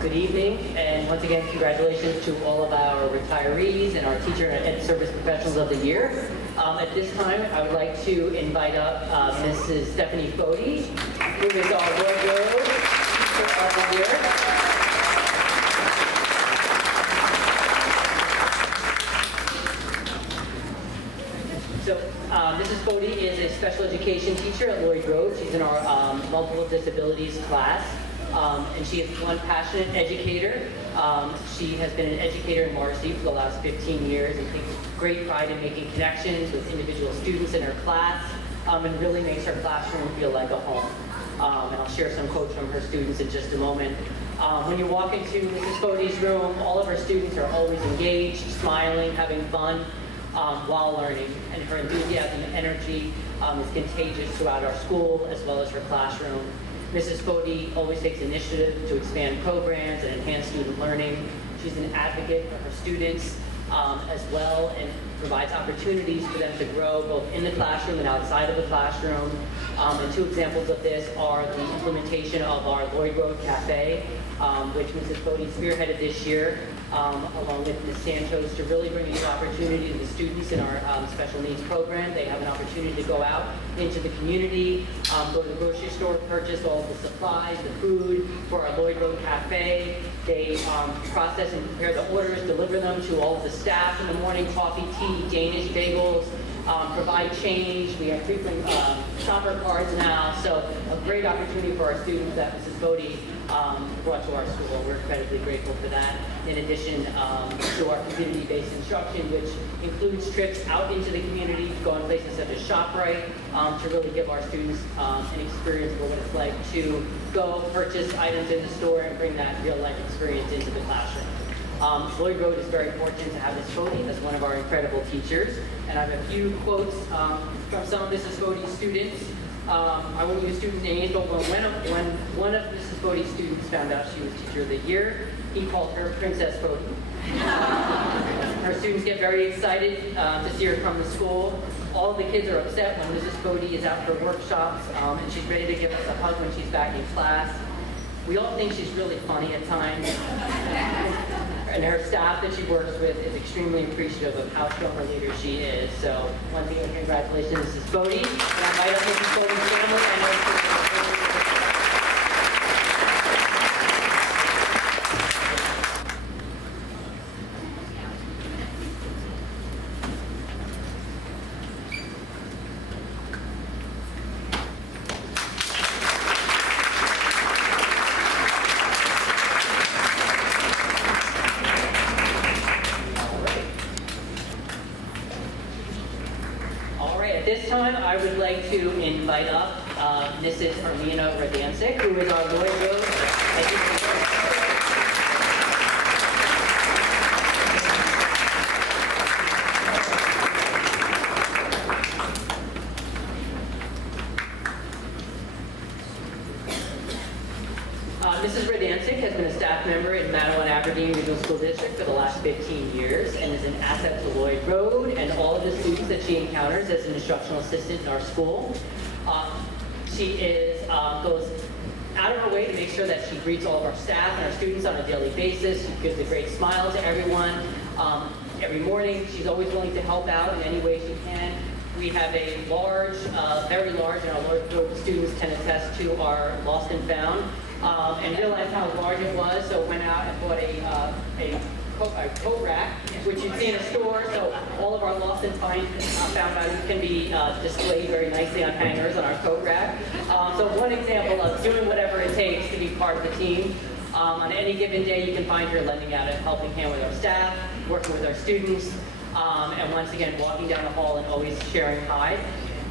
Good evening, and once again, congratulations to all of our retirees and our teacher and ed service professionals of the year. At this time, I would like to invite up Mrs. Stephanie Fody, who is our wardrobe teacher of the year. So Mrs. Fody is a special education teacher at Lloyd Road. She's in our multiple disabilities class. And she is one passionate educator. She has been an educator in MARSD for the last 15 years and takes great pride in making connections with individual students in her class, and really makes her classroom feel like a home. And I'll share some quotes from her students in just a moment. When you walk into Mrs. Fody's room, all of her students are always engaged, smiling, having fun while learning. And her enthusiasm and energy is contagious throughout our school as well as her classroom. Mrs. Fody always takes initiative to expand programs and enhance student learning. She's an advocate for her students as well, and provides opportunities for them to grow both in the classroom and outside of the classroom. And two examples of this are the implementation of our Lloyd Road Cafe, which Mrs. Fody spearheaded this year, along with Ms. Santos, to really bring a new opportunity to the students in our special needs program. They have an opportunity to go out into the community, go to the grocery store, purchase all of the supplies, the food for our Lloyd Road Cafe. They process and prepare the orders, deliver them to all of the staff in the morning: coffee, tea, Danish bagels, provide change. We have frequent shopper cards now, so a great opportunity for our students that Mrs. Fody brought to our school. We're incredibly grateful for that. In addition to our community-based instruction, which includes trips out into the community to go in places such as ShopRite, to really give our students an experience for what it's like to go purchase items in the store and bring that real-life experience into the classroom. Lloyd Road is very fortunate to have Ms. Fody as one of our incredible teachers, and I have a few quotes from some of Mrs. Fody's students. I won't use student names, but when one of Mrs. Fody's students found out she was Teacher of the Year, he called her Princess Fody. Her students get very excited to see her come to school. All of the kids are upset when Mrs. Fody is out for workshops, and she's ready to give us a hug when she's back in class. We all think she's really funny at times, and her staff that she works with is extremely appreciative of how strong a leader she is. So once again, congratulations, Mrs. Fody. And I invite up Mrs. Fody's family and our students. this time, I would like to invite up Mrs. Arlena Radancic, who is our Lloyd Road. Mrs. Radancic has been a staff member in Mattawa and Aberdeen Regional School District for the last 15 years and is an asset to Lloyd Road and all of the students that she encounters as an instructional assistant in our school. She goes out of her way to make sure that she greets all of our staff and our students on a daily basis. She gives a great smile to everyone. Every morning, she's always willing to help out in any way she can. We have a large, very large, and our Lloyd Road students can attest to our lost and found. And realized how large it was, so went out and bought a coat rack, which you'd see in a store, so all of our lost and found items can be displayed very nicely on hangers on our coat rack. So one example of doing whatever it takes to be part of the team. On any given day, you can find her lending out a helping hand with our staff, working with our students, and once again, walking down the hall and always sharing hi.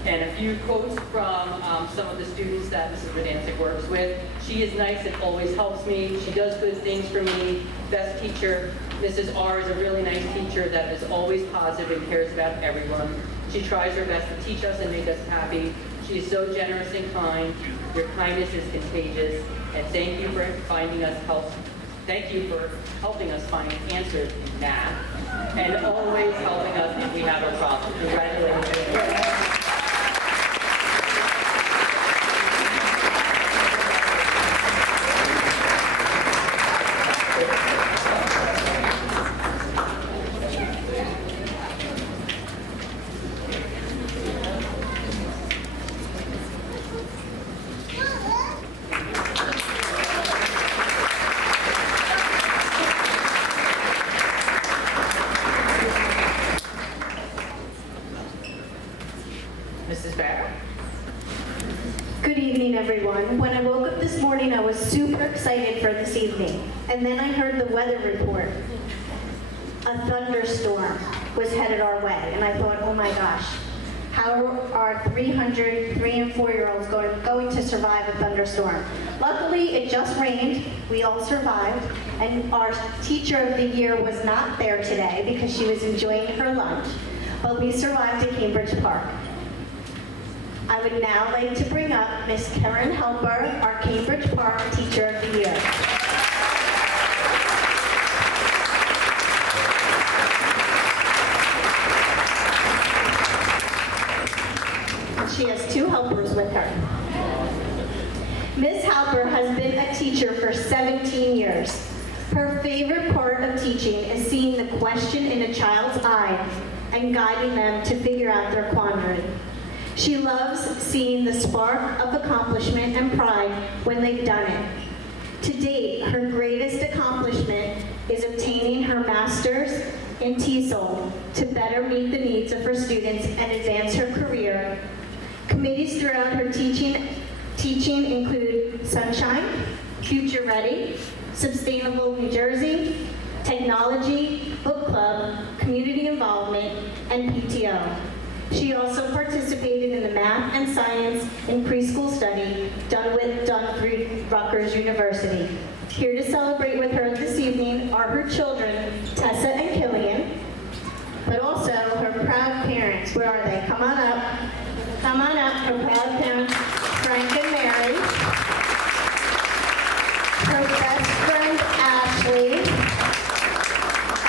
And a few quotes from some of the students that Mrs. Radancic works with. She is nice and always helps me. She does good things for me. Best teacher. Mrs. R is a really nice teacher that is always positive and cares about everyone. She tries her best to teach us and make us happy. She is so generous and kind. Your kindness is contagious. And thank you for Thank you for helping us find answers in math and always helping us if we have a problem. Congratulations. Mrs. Barrett? Good evening, everyone. When I woke up this morning, I was super excited for this evening. And then I heard the weather report. A thunderstorm was headed our way. And I thought, oh my gosh, how are 300 3- and 4-year-olds going to survive a thunderstorm? Luckily, it just rained. We all survived. And our teacher of the year was not there today because she was enjoying her lunch. But we survived at Cambridge Park. I would now like to bring up Miss Karen Helper, our Cambridge Park Teacher of the Year. She has 2 helpers with her. Ms. Halper has been a teacher for 17 years. Her favorite part of teaching is seeing the question in a child's eyes and guiding them to figure out their quandary. She loves seeing the spark of accomplishment and pride when they've done it. To date, her greatest accomplishment is obtaining her master's in TESOL to better meet the needs of her students and advance her career. Committees throughout her teaching include Sunshine, Future Ready, Sustainable New Jersey, Technology, Book Club, Community Involvement, and PTO. She also participated in the math and science in preschool study done through Rutgers University. Here to celebrate with her this evening are her children, Tessa and Killian, but also her proud parents. Where are they? Come on up. Come on up, her proud parents, Frank and Mary, her best friend, Ashley,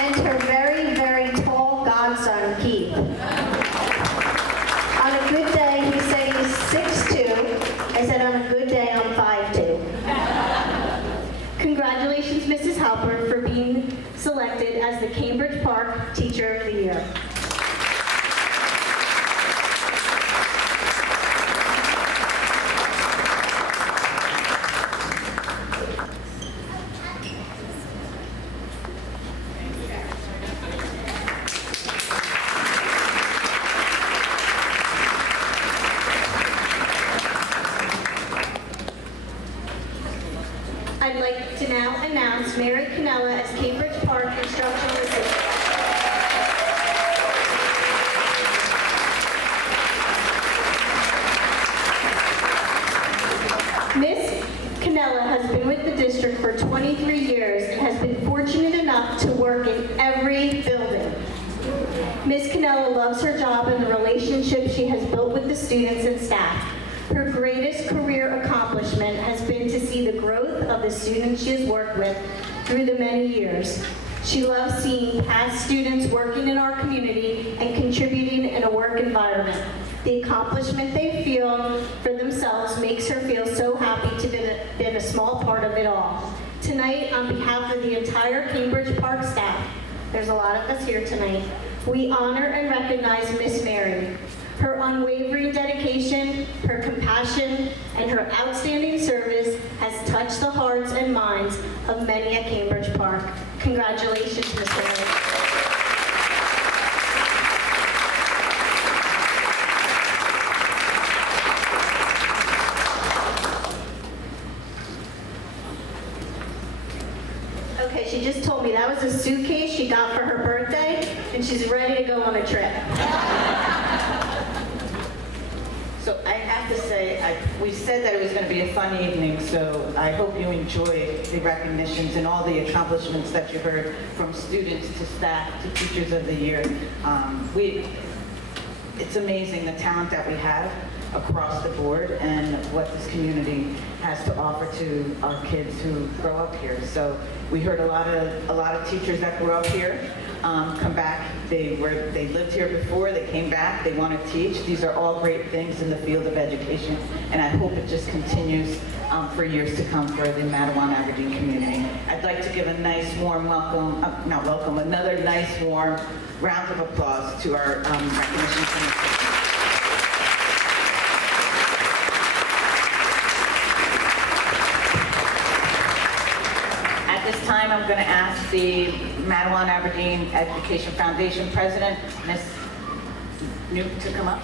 and her very, very tall godson, Keith. On a good day, he said he's 6'2". I said on a good day, I'm 5'2". Congratulations, Mrs. Halper, for being selected as the Cambridge Park Teacher of the Year. I'd like to now announce Mary Canella as Cambridge Park Instructional Assistant. work in every building. Ms. Cannella loves her job and the relationships she has built with the students and staff. Her greatest career accomplishment has been to see the growth of the students she has worked with through the many years. She loves seeing past students working in our community and contributing in a work environment. The accomplishment they feel for themselves makes her feel so happy to have been a small part of it all. Tonight, on behalf of the entire Cambridge Park staff, there's a lot of us here tonight, we honor and recognize Miss Mary. Her unwavering dedication, her compassion, and her outstanding service has touched the hearts and minds of many at Cambridge Park. Congratulations, Miss Mary. Okay, she just told me that was a suitcase she got for her birthday, and she's ready to go on a trip. So I have to say, we said that it was going to be a fun evening, so I hope you enjoyed the recognitions and all the accomplishments that you heard from students to staff to Teachers of the Year. It's amazing the talent that we have across the board and what this community has to offer to our kids who grow up here. So we heard a lot of teachers that grew up here come back. They lived here before, they came back, they want to teach. These are all great things in the field of education, and I hope it just continues for years to come for the Matawan Aberdeen community. I'd like to give a nice warm another nice warm round of applause to our recognition committee. At this time, I'm going to ask the Matawan Aberdeen Education Foundation President, Ms. Newt, to come up.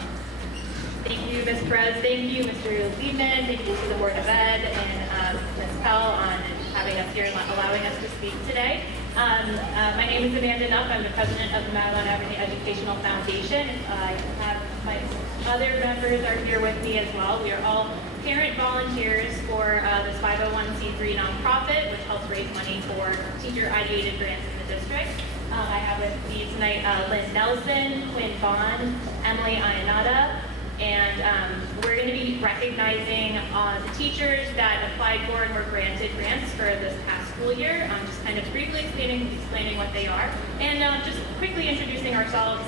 Thank you, Ms. Perez. Thank you, Mr. Liebman. Thank you to the Board of Ed and Ms. Pell on having us here and allowing us to speak today. My name is Amanda Nupp. I'm the president of the Matawan Aberdeen Educational Foundation. I have my other members are here with me as well. We are all parent volunteers for this 501c3 nonprofit, which helps raise money for teacher-ideated grants in the district. I have with me tonight Lynn Nelson, Quinn Bond, Emily Ayanada, and we're going to be recognizing the teachers that applied for and were granted grants for this past school year. Just kind of briefly explaining what they are, and just quickly introducing ourselves,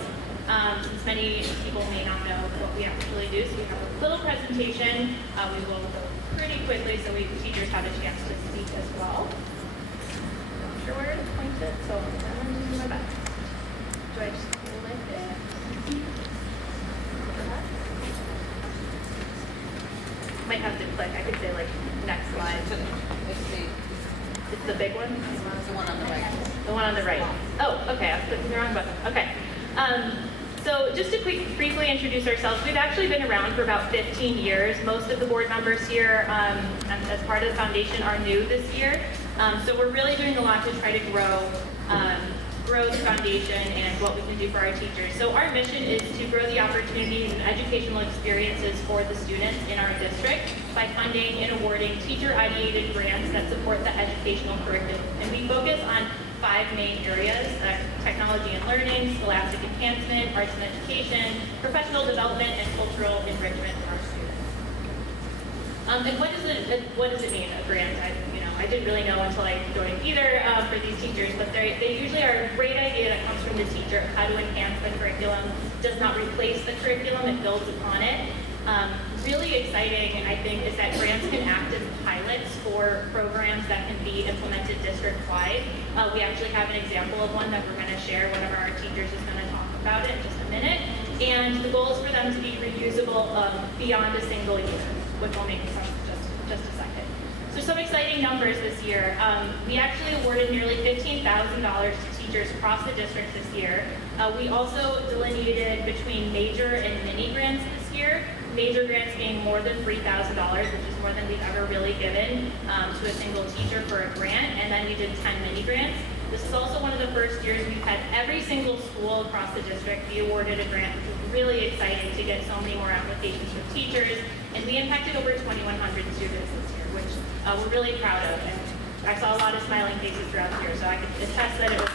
since many people may not know what we actually do. So we have a little presentation. We will go pretty quickly so teachers have a chance to speak as well. I'm not sure where to point it, so I'm going to do my best. Do I just click it? Might have to click. I could say like next slide. It's the big one? It's the one on the right. The one on the right. Oh, okay. I was clicking the wrong button. Okay. So just to briefly introduce ourselves, we've actually been around for about 15 years. Most of the board members here, as part of the foundation, are new this year. So we're really doing a lot to try to grow the foundation and what we can do for our teachers. So our mission is to grow the opportunities and educational experiences for the students in our district by funding and awarding teacher-ideated grants that support the educational curriculum. And we focus on 5 main areas: technology and learning, scholastic enhancement, arts and education, professional development, and cultural enrichment for our students. And what does it mean, a grant? I didn't really know until I joined either for these teachers, but they usually are a great idea that comes from the teacher, how to enhance the curriculum. Does not replace the curriculum, it builds upon it. Really exciting, I think, is that grants can act as pilots for programs that can be implemented district-wide. We actually have an example of one that we're going to share. One of our teachers is going to talk about it in just a minute. And the goal is for them to be reusable beyond a single year, which will make sense just a second. So some exciting numbers this year. We actually awarded nearly $15,000 to teachers across the district this year. We also delineated between major and mini grants this year. Major grants being more than $3,000, which is more than we've ever really given to a single teacher for a grant. And then we did 10 mini grants. This is also one of the first years we've had every single school across the district be awarded a grant, which is really exciting to get so many more applications from teachers. And we impacted over 2,100 students this year, which we're really proud of. And I saw a lot of smiling faces throughout here, so I can attest that it was.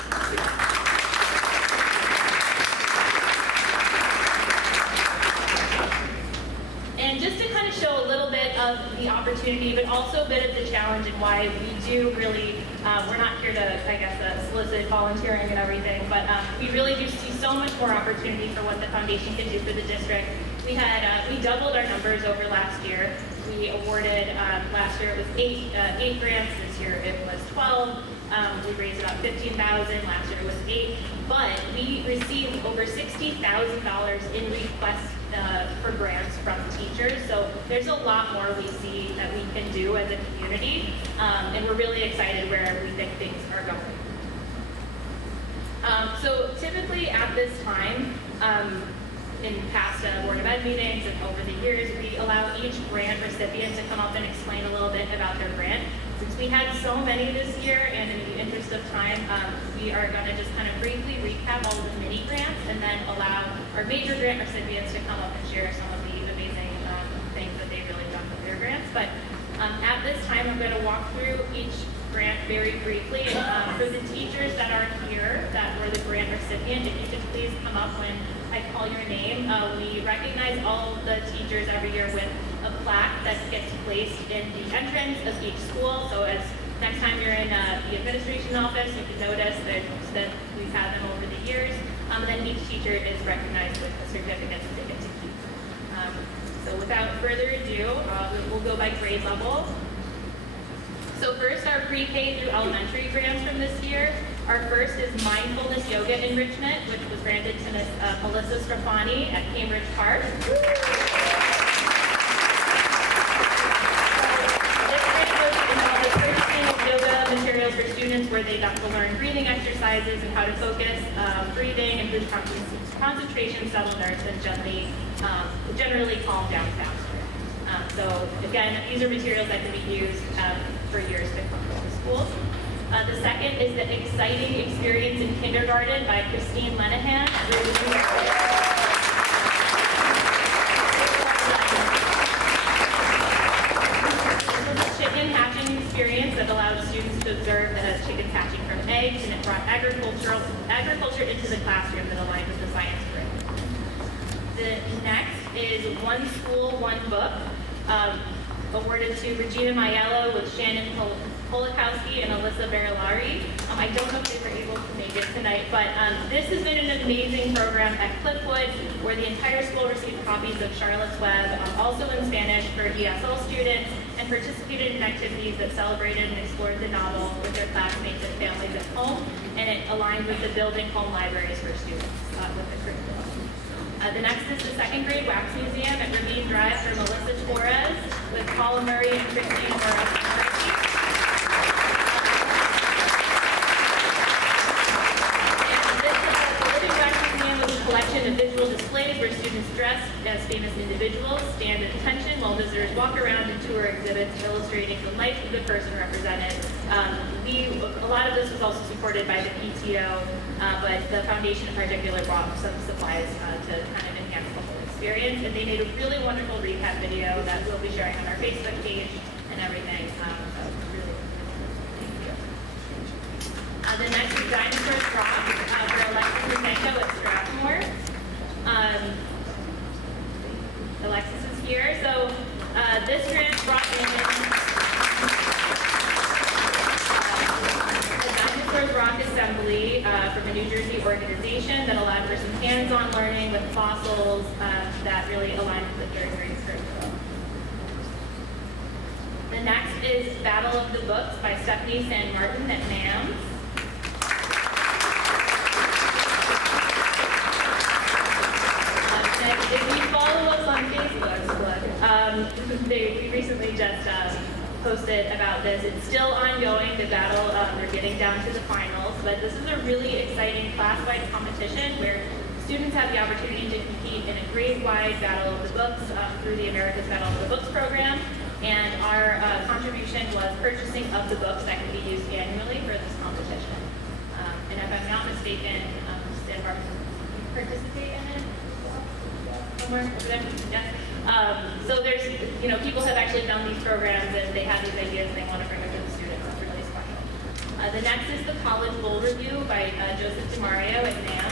And just to kind of show a little bit of the opportunity, but also a bit of the challenge and why we do really, we're not here to, I guess, solicit volunteering and everything, but we really do see so much more opportunity for what the foundation can do for the district. We doubled our numbers over last year. We awarded, last year it was eight grants, this year it was 12. We raised about $15,000, last year it was 8. But we received over $60,000 in requests for grants from teachers. So there's a lot more we see that we can do as a community, and we're really excited where we think things are going. So typically at this time, in past Board of Ed meetings and over the years, we allow each grant recipient to come up and explain a little bit about their grant. Since we had so many this year, and in the interest of time, we are going to just kind of briefly recap all of the mini grants and then allow our major grant recipients to come up and share some of the amazing things that they've really done with their grants. But at this time, I'm going to walk through each grant very briefly. And for the teachers that are here, that were the grant recipient, if you could please come up when I call your name. We recognize all the teachers every year with a plaque that gets placed in the entrance of each school. So as next time you're in the administration office, you can notice that we've had them over the years. And then each teacher is recognized with a certificate that they get to keep. So without further ado, we'll go by grade level. So first, our pre-K through elementary grants from this year. Our first is Mindfulness Yoga Enrichment, which was granted to Ms. Melissa Strafani at Cambridge Park. This grant was involved in purchasing of yoga materials for students where they got to learn breathing exercises and how to focus breathing, improve concentration, settle nerves, and generally calm down faster. So again, these are materials that can be used for years to come to the schools. The second is the Exciting Experience in Kindergarten by Christine Lenahan. This was a chicken hatching experience that allowed students to observe the chickens hatching from eggs, and it brought agriculture into the classroom that aligned with the science curriculum. The next is One School, One Book, awarded to Regina Maiello with Shannon Polakowski and Alyssa Barilari. I don't know if they were able to make it tonight, but this has been an amazing program at Cliffwood where the entire school received copies of Charlotte's Web, also in Spanish for ESL students, and participated in activities that celebrated and explored the novel with their classmates and families at home, and it aligned with the Building Home Libraries for students with the curriculum. The next is the second grade Wax Museum at Ravine Drive for Melissa Torres with Paula Murray and Christina Morales. Collection of visual displays where students dress as famous individuals stand at attention while visitors walk around and tour exhibits illustrating the life of the person represented. A lot of this was also supported by the PTO, but the foundation in particular brought some supplies to kind of enhance the whole experience. And they made a really wonderful recap video that we'll be sharing on our Facebook page and everything. The next is Dinosaurs Rock for Alexis Lusenko at Strathmore. Alexis is here. So this grant brought in the Dinosaurs Rock Assembly from a New Jersey organization that allowed for some hands-on learning with fossils that really aligned with the third grade curriculum. The next is Battle of the Books by Stephanie San Martin at NAMS. If you follow us on Facebook, we recently just posted about this. It's still ongoing, the battle. They're getting down to the finals, but this is a really exciting class-wide competition where students have the opportunity to compete in a grade-wide battle of the books through the America's Battle of the Books program. And our contribution was purchasing of the books that can be used annually for this competition. And if I'm not mistaken, Stan Barton, you participate in it? Somewhere over there? Yeah. So there's, people have actually done these programs and they have these ideas and they want to bring them to the students. It's really fun. The next is the College Bowl Review by Joseph DeMario at NAM.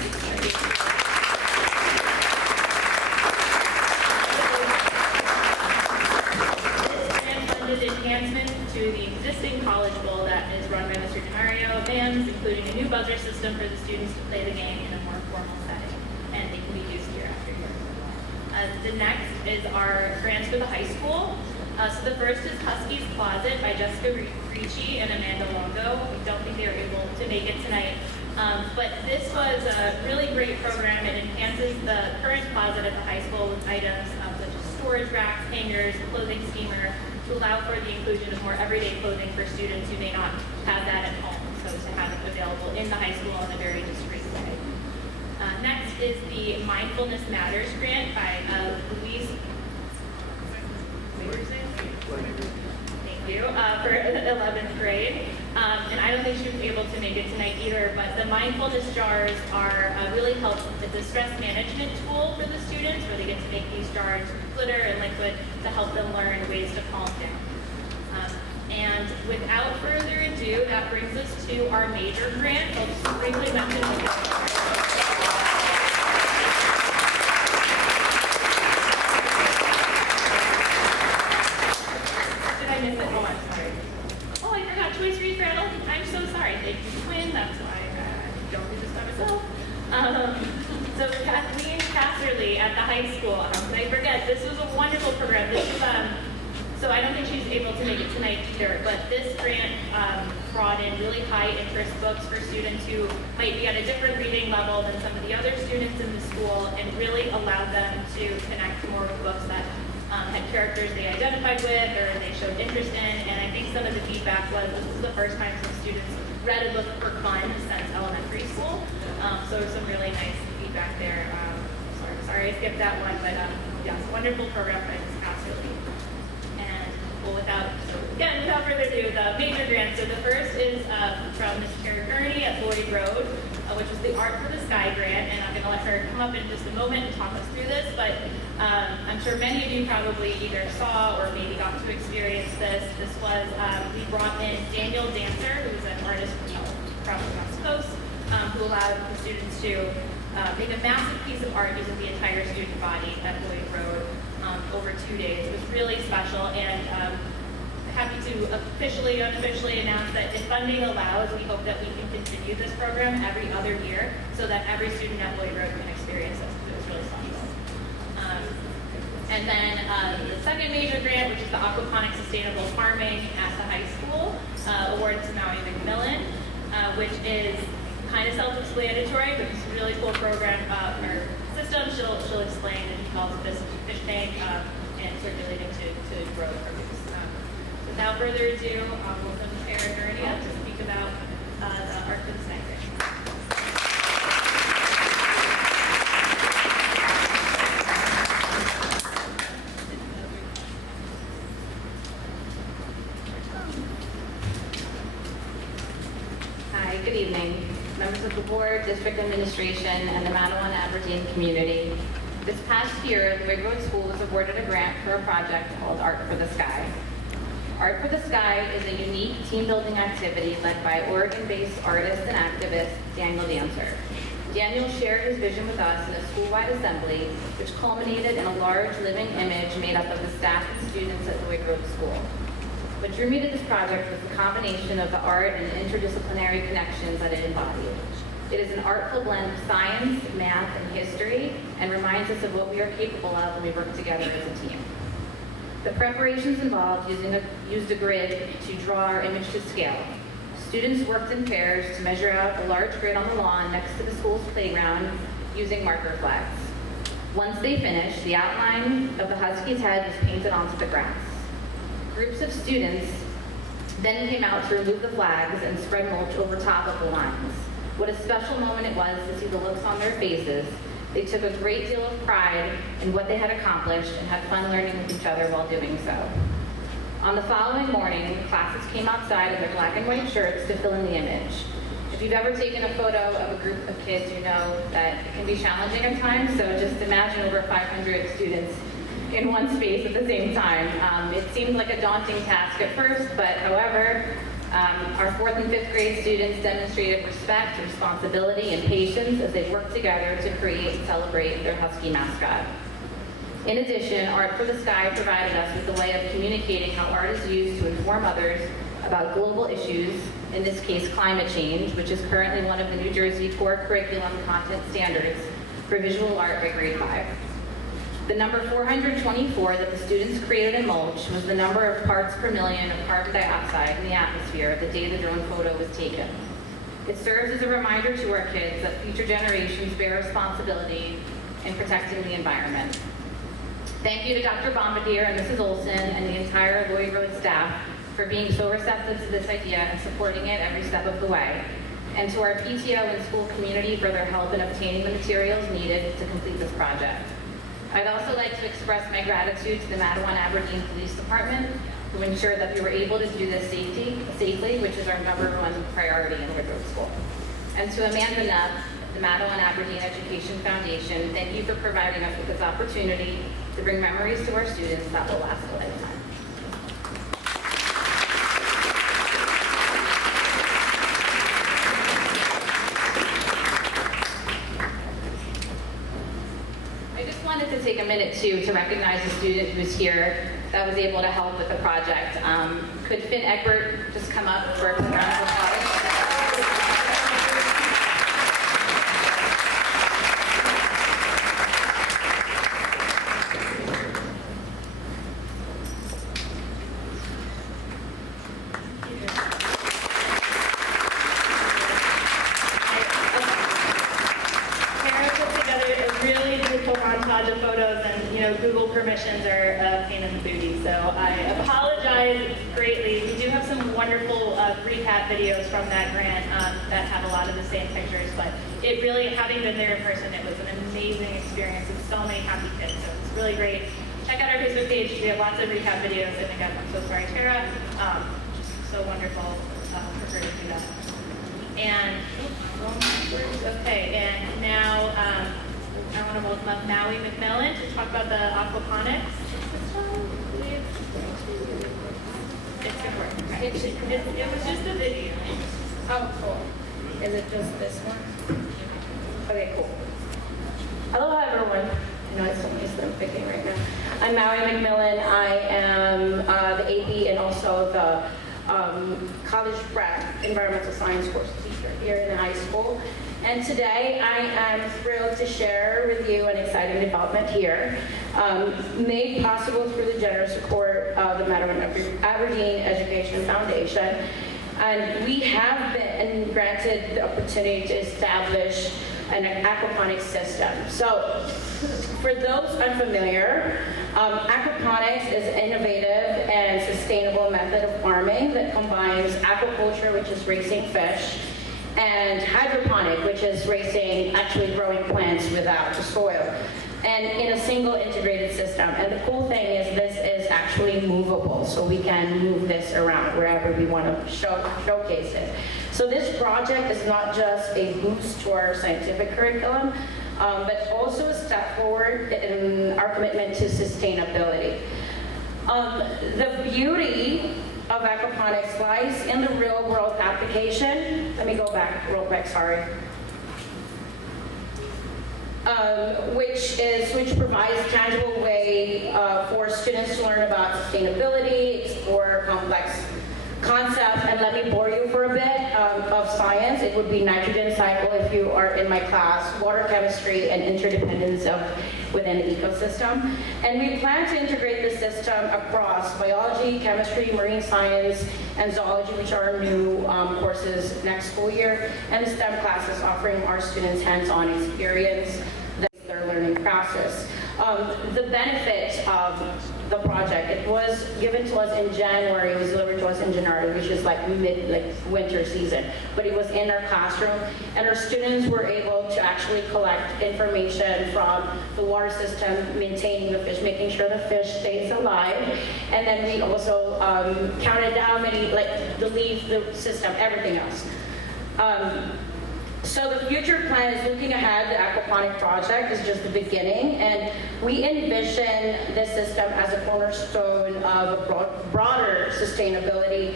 Enhancement to the existing College Bowl that is run by Mr. DeMario Vans, including a new buzzer system for the students to play the game in a more formal setting, and they can be used year after year. The next is our grants for the high school. So the first is Husky's Closet by Jessica Ricci and Amanda Longo. We don't think they were able to make it tonight. But this was a really great program. It enhances the current closet at the high school with items such as storage racks, hangers, clothing steamer, to allow for the inclusion of more everyday clothing for students who may not have that at home, so to have it available in the high school in a very discreet way. Next is the Mindfulness Matters grant by Louise. Thank you, for 11th grade. And I don't think she was able to make it tonight either, but the mindfulness jars are really helpful. It's a stress management tool for the students where they get to make these jars with glitter and liquid to help them learn ways to calm down. And without further ado, that brings us to our major grant. I'll just briefly mention Did I miss it? Oh, I'm sorry. Oh, I forgot Choice Read for Adults. I'm so sorry. Thank you, Quinn. That's why I don't do this by myself. So Kathleen Casserly at the high school. How could I forget? This was a wonderful program. This is so I don't think she's able to make it tonight either, but this grant brought in really high interest books for students who might be at a different reading level than some of the other students in the school, and really allowed them to connect more with books that had characters they identified with or they showed interest in. And I think some of the feedback was this is the first time some students read a book for fun since elementary school. So there was some really nice feedback there. Sorry I skipped that one, but yes, wonderful program by Ms. Casserly. Well, without further ado, the major grants. So the first is from Ms. Kara Gurney at Lloyd Road, which is the Art for the Sky grant, and I'm going to let her come up in just a moment and talk us through this, but I'm sure many of you probably either saw or maybe got to experience this. This was, we brought in Daniel Dancer, who is an artist from the West Coast, who allowed the students to make a massive piece of art using the entire student body at Lloyd Road over 2 days. It was really special, and happy to officially, unofficially announce that if funding allows, we hope that we can continue this program every other year so that every student at Lloyd Road can experience this. It was really special. And then the second major grant, which is the Aquaponic Sustainable Farming at the high school, awarded to Maui McMillan, which is kind of self-explanatory, but it's a really cool program or system. She'll explain the details of this fish tank and circulating to grow the produce. Without further ado, welcome Kara Gurney up to speak about the Art for the Sky grant. Hi, good evening. Members of the board, district administration, and the Madawan Aberdeen community. This past year, the Lloyd Road School was awarded a grant for a project called Art for the Sky. Art for the Sky is a unique team-building activity led by Oregon-based artist and activist Daniel Dancer. Daniel shared his vision with us in a school-wide assembly, which culminated in a large living image made up of the staff and students at Lloyd Road School. What drew me to this project was the combination of the art and the interdisciplinary connections that it embodied. It is an artful blend of science, math, and history, and reminds us of what we are capable of when we work together as a team. The preparations involved used a grid to draw our image to scale. Students worked in pairs to measure out a large grid on the lawn next to the school's playground using marker flags. Once they finished, the outline of the Husky's head was painted onto the grass. Groups of students then came out to remove the flags and spread mulch over top of the lines. What a special moment it was to see the looks on their faces. They took a great deal of pride in what they had accomplished and had fun learning with each other while doing so. On the following morning, classes came outside in their black and white shirts to fill in the image. If you've ever taken a photo of a group of kids, you know that it can be challenging at times, so just imagine over 500 students in one space at the same time. It seemed like a daunting task at first, but however, Our 4th and 5th grade students demonstrated respect, responsibility, and patience as they worked together to create and celebrate their Husky mascot. In addition, Art for the Sky provided us with a way of communicating how art is used to inform others about global issues, in this case climate change, which is currently one of the New Jersey core curriculum content standards for visual art by grade 5. The number 424 that the students created in mulch was the number of parts per million of carbon dioxide in the atmosphere the day the drone photo was taken. It serves as a reminder to our kids that future generations bear responsibility in protecting the environment. Thank you to Dr. Bombardier and Mrs. Olson and the entire Lloyd Road staff for being so receptive to this idea and supporting it every step of the way. And to our PTO and school community for their help in obtaining the materials needed to complete this project. I'd also like to express my gratitude to the Matawan Aberdeen Police Department who ensured that we were able to do this safely, which is our #1 priority in Lloyd Road School. And to Amanda Nutt, the Matawan Aberdeen Education Foundation, thank you for providing us with this opportunity to bring memories to our students that will last a lifetime. I just wanted to take a minute to recognize a student who's here that was able to help with the project. Could Finn Egbert just come up for a quick round of applause? Of photos, and Google permissions are a pain in the booty, so I apologize greatly. We do have some wonderful recap videos from that grant that have a lot of the same pictures, but it really, having been there in person, it was an amazing experience with so many happy kids, so it's really great. Check out our Facebook page. We have lots of recap videos, and again, I'm so sorry, Tara. Just so wonderful for her to do that. And, okay, and now, I want to welcome up Maui McMillan to talk about the aquaponics system. It's going to work. Okay. It was just a video. Oh, cool. Is it just this one? Okay, cool. Hello, everyone. I know it's so nice that I'm picking right now. I'm Maui McMillan. I am the AP and also the college prep environmental science course teacher here in the high school. And today I am thrilled to share with you an exciting development here, made possible through the generous support of the Matawan Aberdeen Education Foundation. And we have been granted the opportunity to establish an aquaponics system. So for those unfamiliar, aquaponics is an innovative and sustainable method of farming that combines aquaculture, which is raising fish, and hydroponic, which is actually growing plants without the soil, and in a single integrated system. And the cool thing is this is actually movable, so we can move this around wherever we want to showcase it. So this project is not just a boost to our scientific curriculum, but also a step forward in our commitment to sustainability. The beauty of aquaponics lies in the real world application. Let me go back real quick, sorry. Which provides a tangible way for students to learn about sustainability, explore complex concepts, and let me bore you for a bit of science. It would be nitrogen cycle if you are in my class, water chemistry, and interdependence within the ecosystem. And we plan to integrate the system across biology, chemistry, marine science, and zoology, which are new courses next school year, and the STEM classes offering our students hands-on experience their learning process. The benefit of the project, it was given to us in January, it was delivered to us in January, which is like winter season, but it was in our classroom, and our students were able to actually collect information from the water system, maintaining the fish, making sure the fish stays alive, and then we also counted how many, the leaf, the system, everything else. So the future plan is looking ahead. The aquaponic project is just the beginning, and we envision this system as a cornerstone of a broader sustainability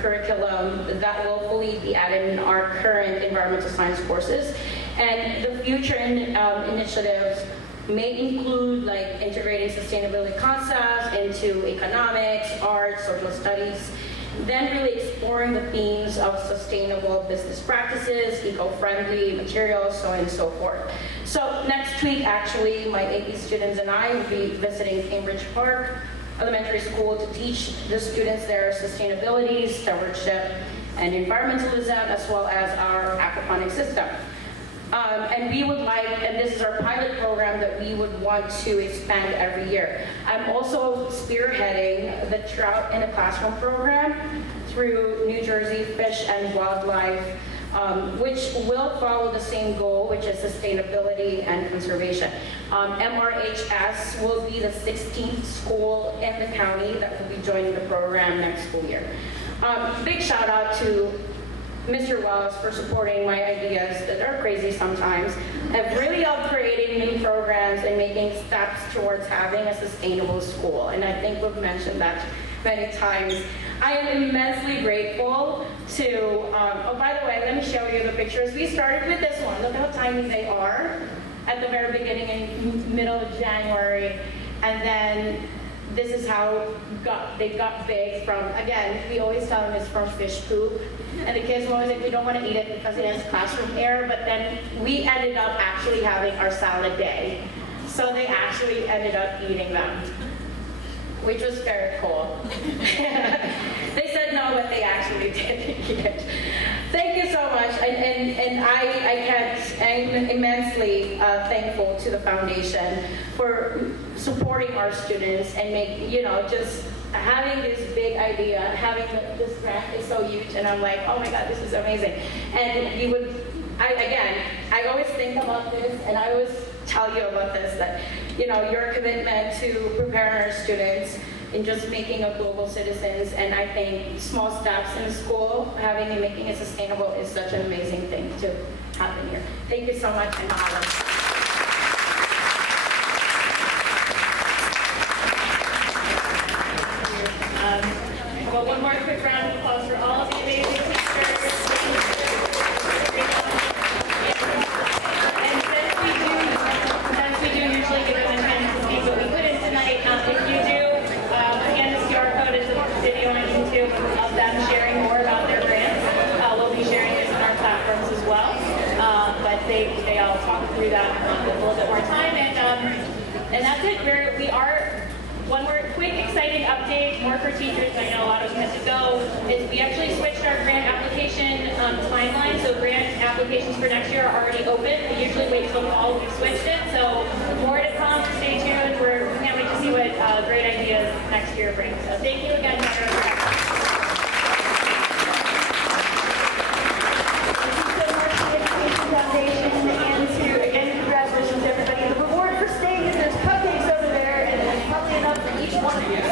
curriculum that will fully be added in our current environmental science courses. And the future initiatives may include like integrating sustainability concepts into economics, art, social studies, then really exploring the themes of sustainable business practices, eco-friendly materials, so on and so forth. So next week, actually, my AP students and I will be visiting Cambridge Park Elementary School to teach the students their sustainability, stewardship, and environmentalism, as well as our aquaponic system. And we would like, and this is our pilot program that we would want to expand every year. I'm also spearheading the Trout in a Classroom program through New Jersey Fish and Wildlife, which will follow the same goal, which is sustainability and conservation. MRHS will be the 16th school in the county that will be joining the program next school year. Big shout out to Mr. Wells for supporting my ideas that are crazy sometimes. I've really helped creating new programs and making steps towards having a sustainable school. And I think we've mentioned that many times. I am immensely grateful to, oh, by the way, let me show you the pictures. We started with this one. Look how tiny they are at the very beginning in middle of January. And then this is how they got big from, again, we always tell them it's from fish poop. And the kids were always like, we don't want to eat it because it has classroom air, but then we ended up actually having our salad day. So they actually ended up eating them, which was very cool. They said no, but they actually did eat it. Thank you so much, and I'm immensely thankful to the foundation for supporting our students and just having this big idea, having this grant is so huge, and I'm like, oh my God, this is amazing. And I always think about this, and I always tell you about this, that your commitment to preparing our students in just making us global citizens, and I think small steps in school, having and making it sustainable is such an amazing thing to happen here. Thank you so much, and Well, one more quick round of applause for all of the amazing teachers. And since we do usually give them a chance to speak, but we couldn't tonight. If you do, again, this QR code is a video on YouTube of them sharing more about their grants. We'll be sharing this on our platforms as well. But they all talk through that with a little bit more time. And that's it. We are. One more quick, exciting update, more for teachers. I know a lot of them have to go. Is we actually switched our grant application timeline. So grant applications for next year are already open. We usually wait till fall. We switched it. So more to come. Stay tuned. We can't wait to see what great ideas next year brings. So thank you again, Dr. Foundation, and again, congratulations to everybody. The reward for staying is there's cupcakes over there, and there's probably enough for each one of you.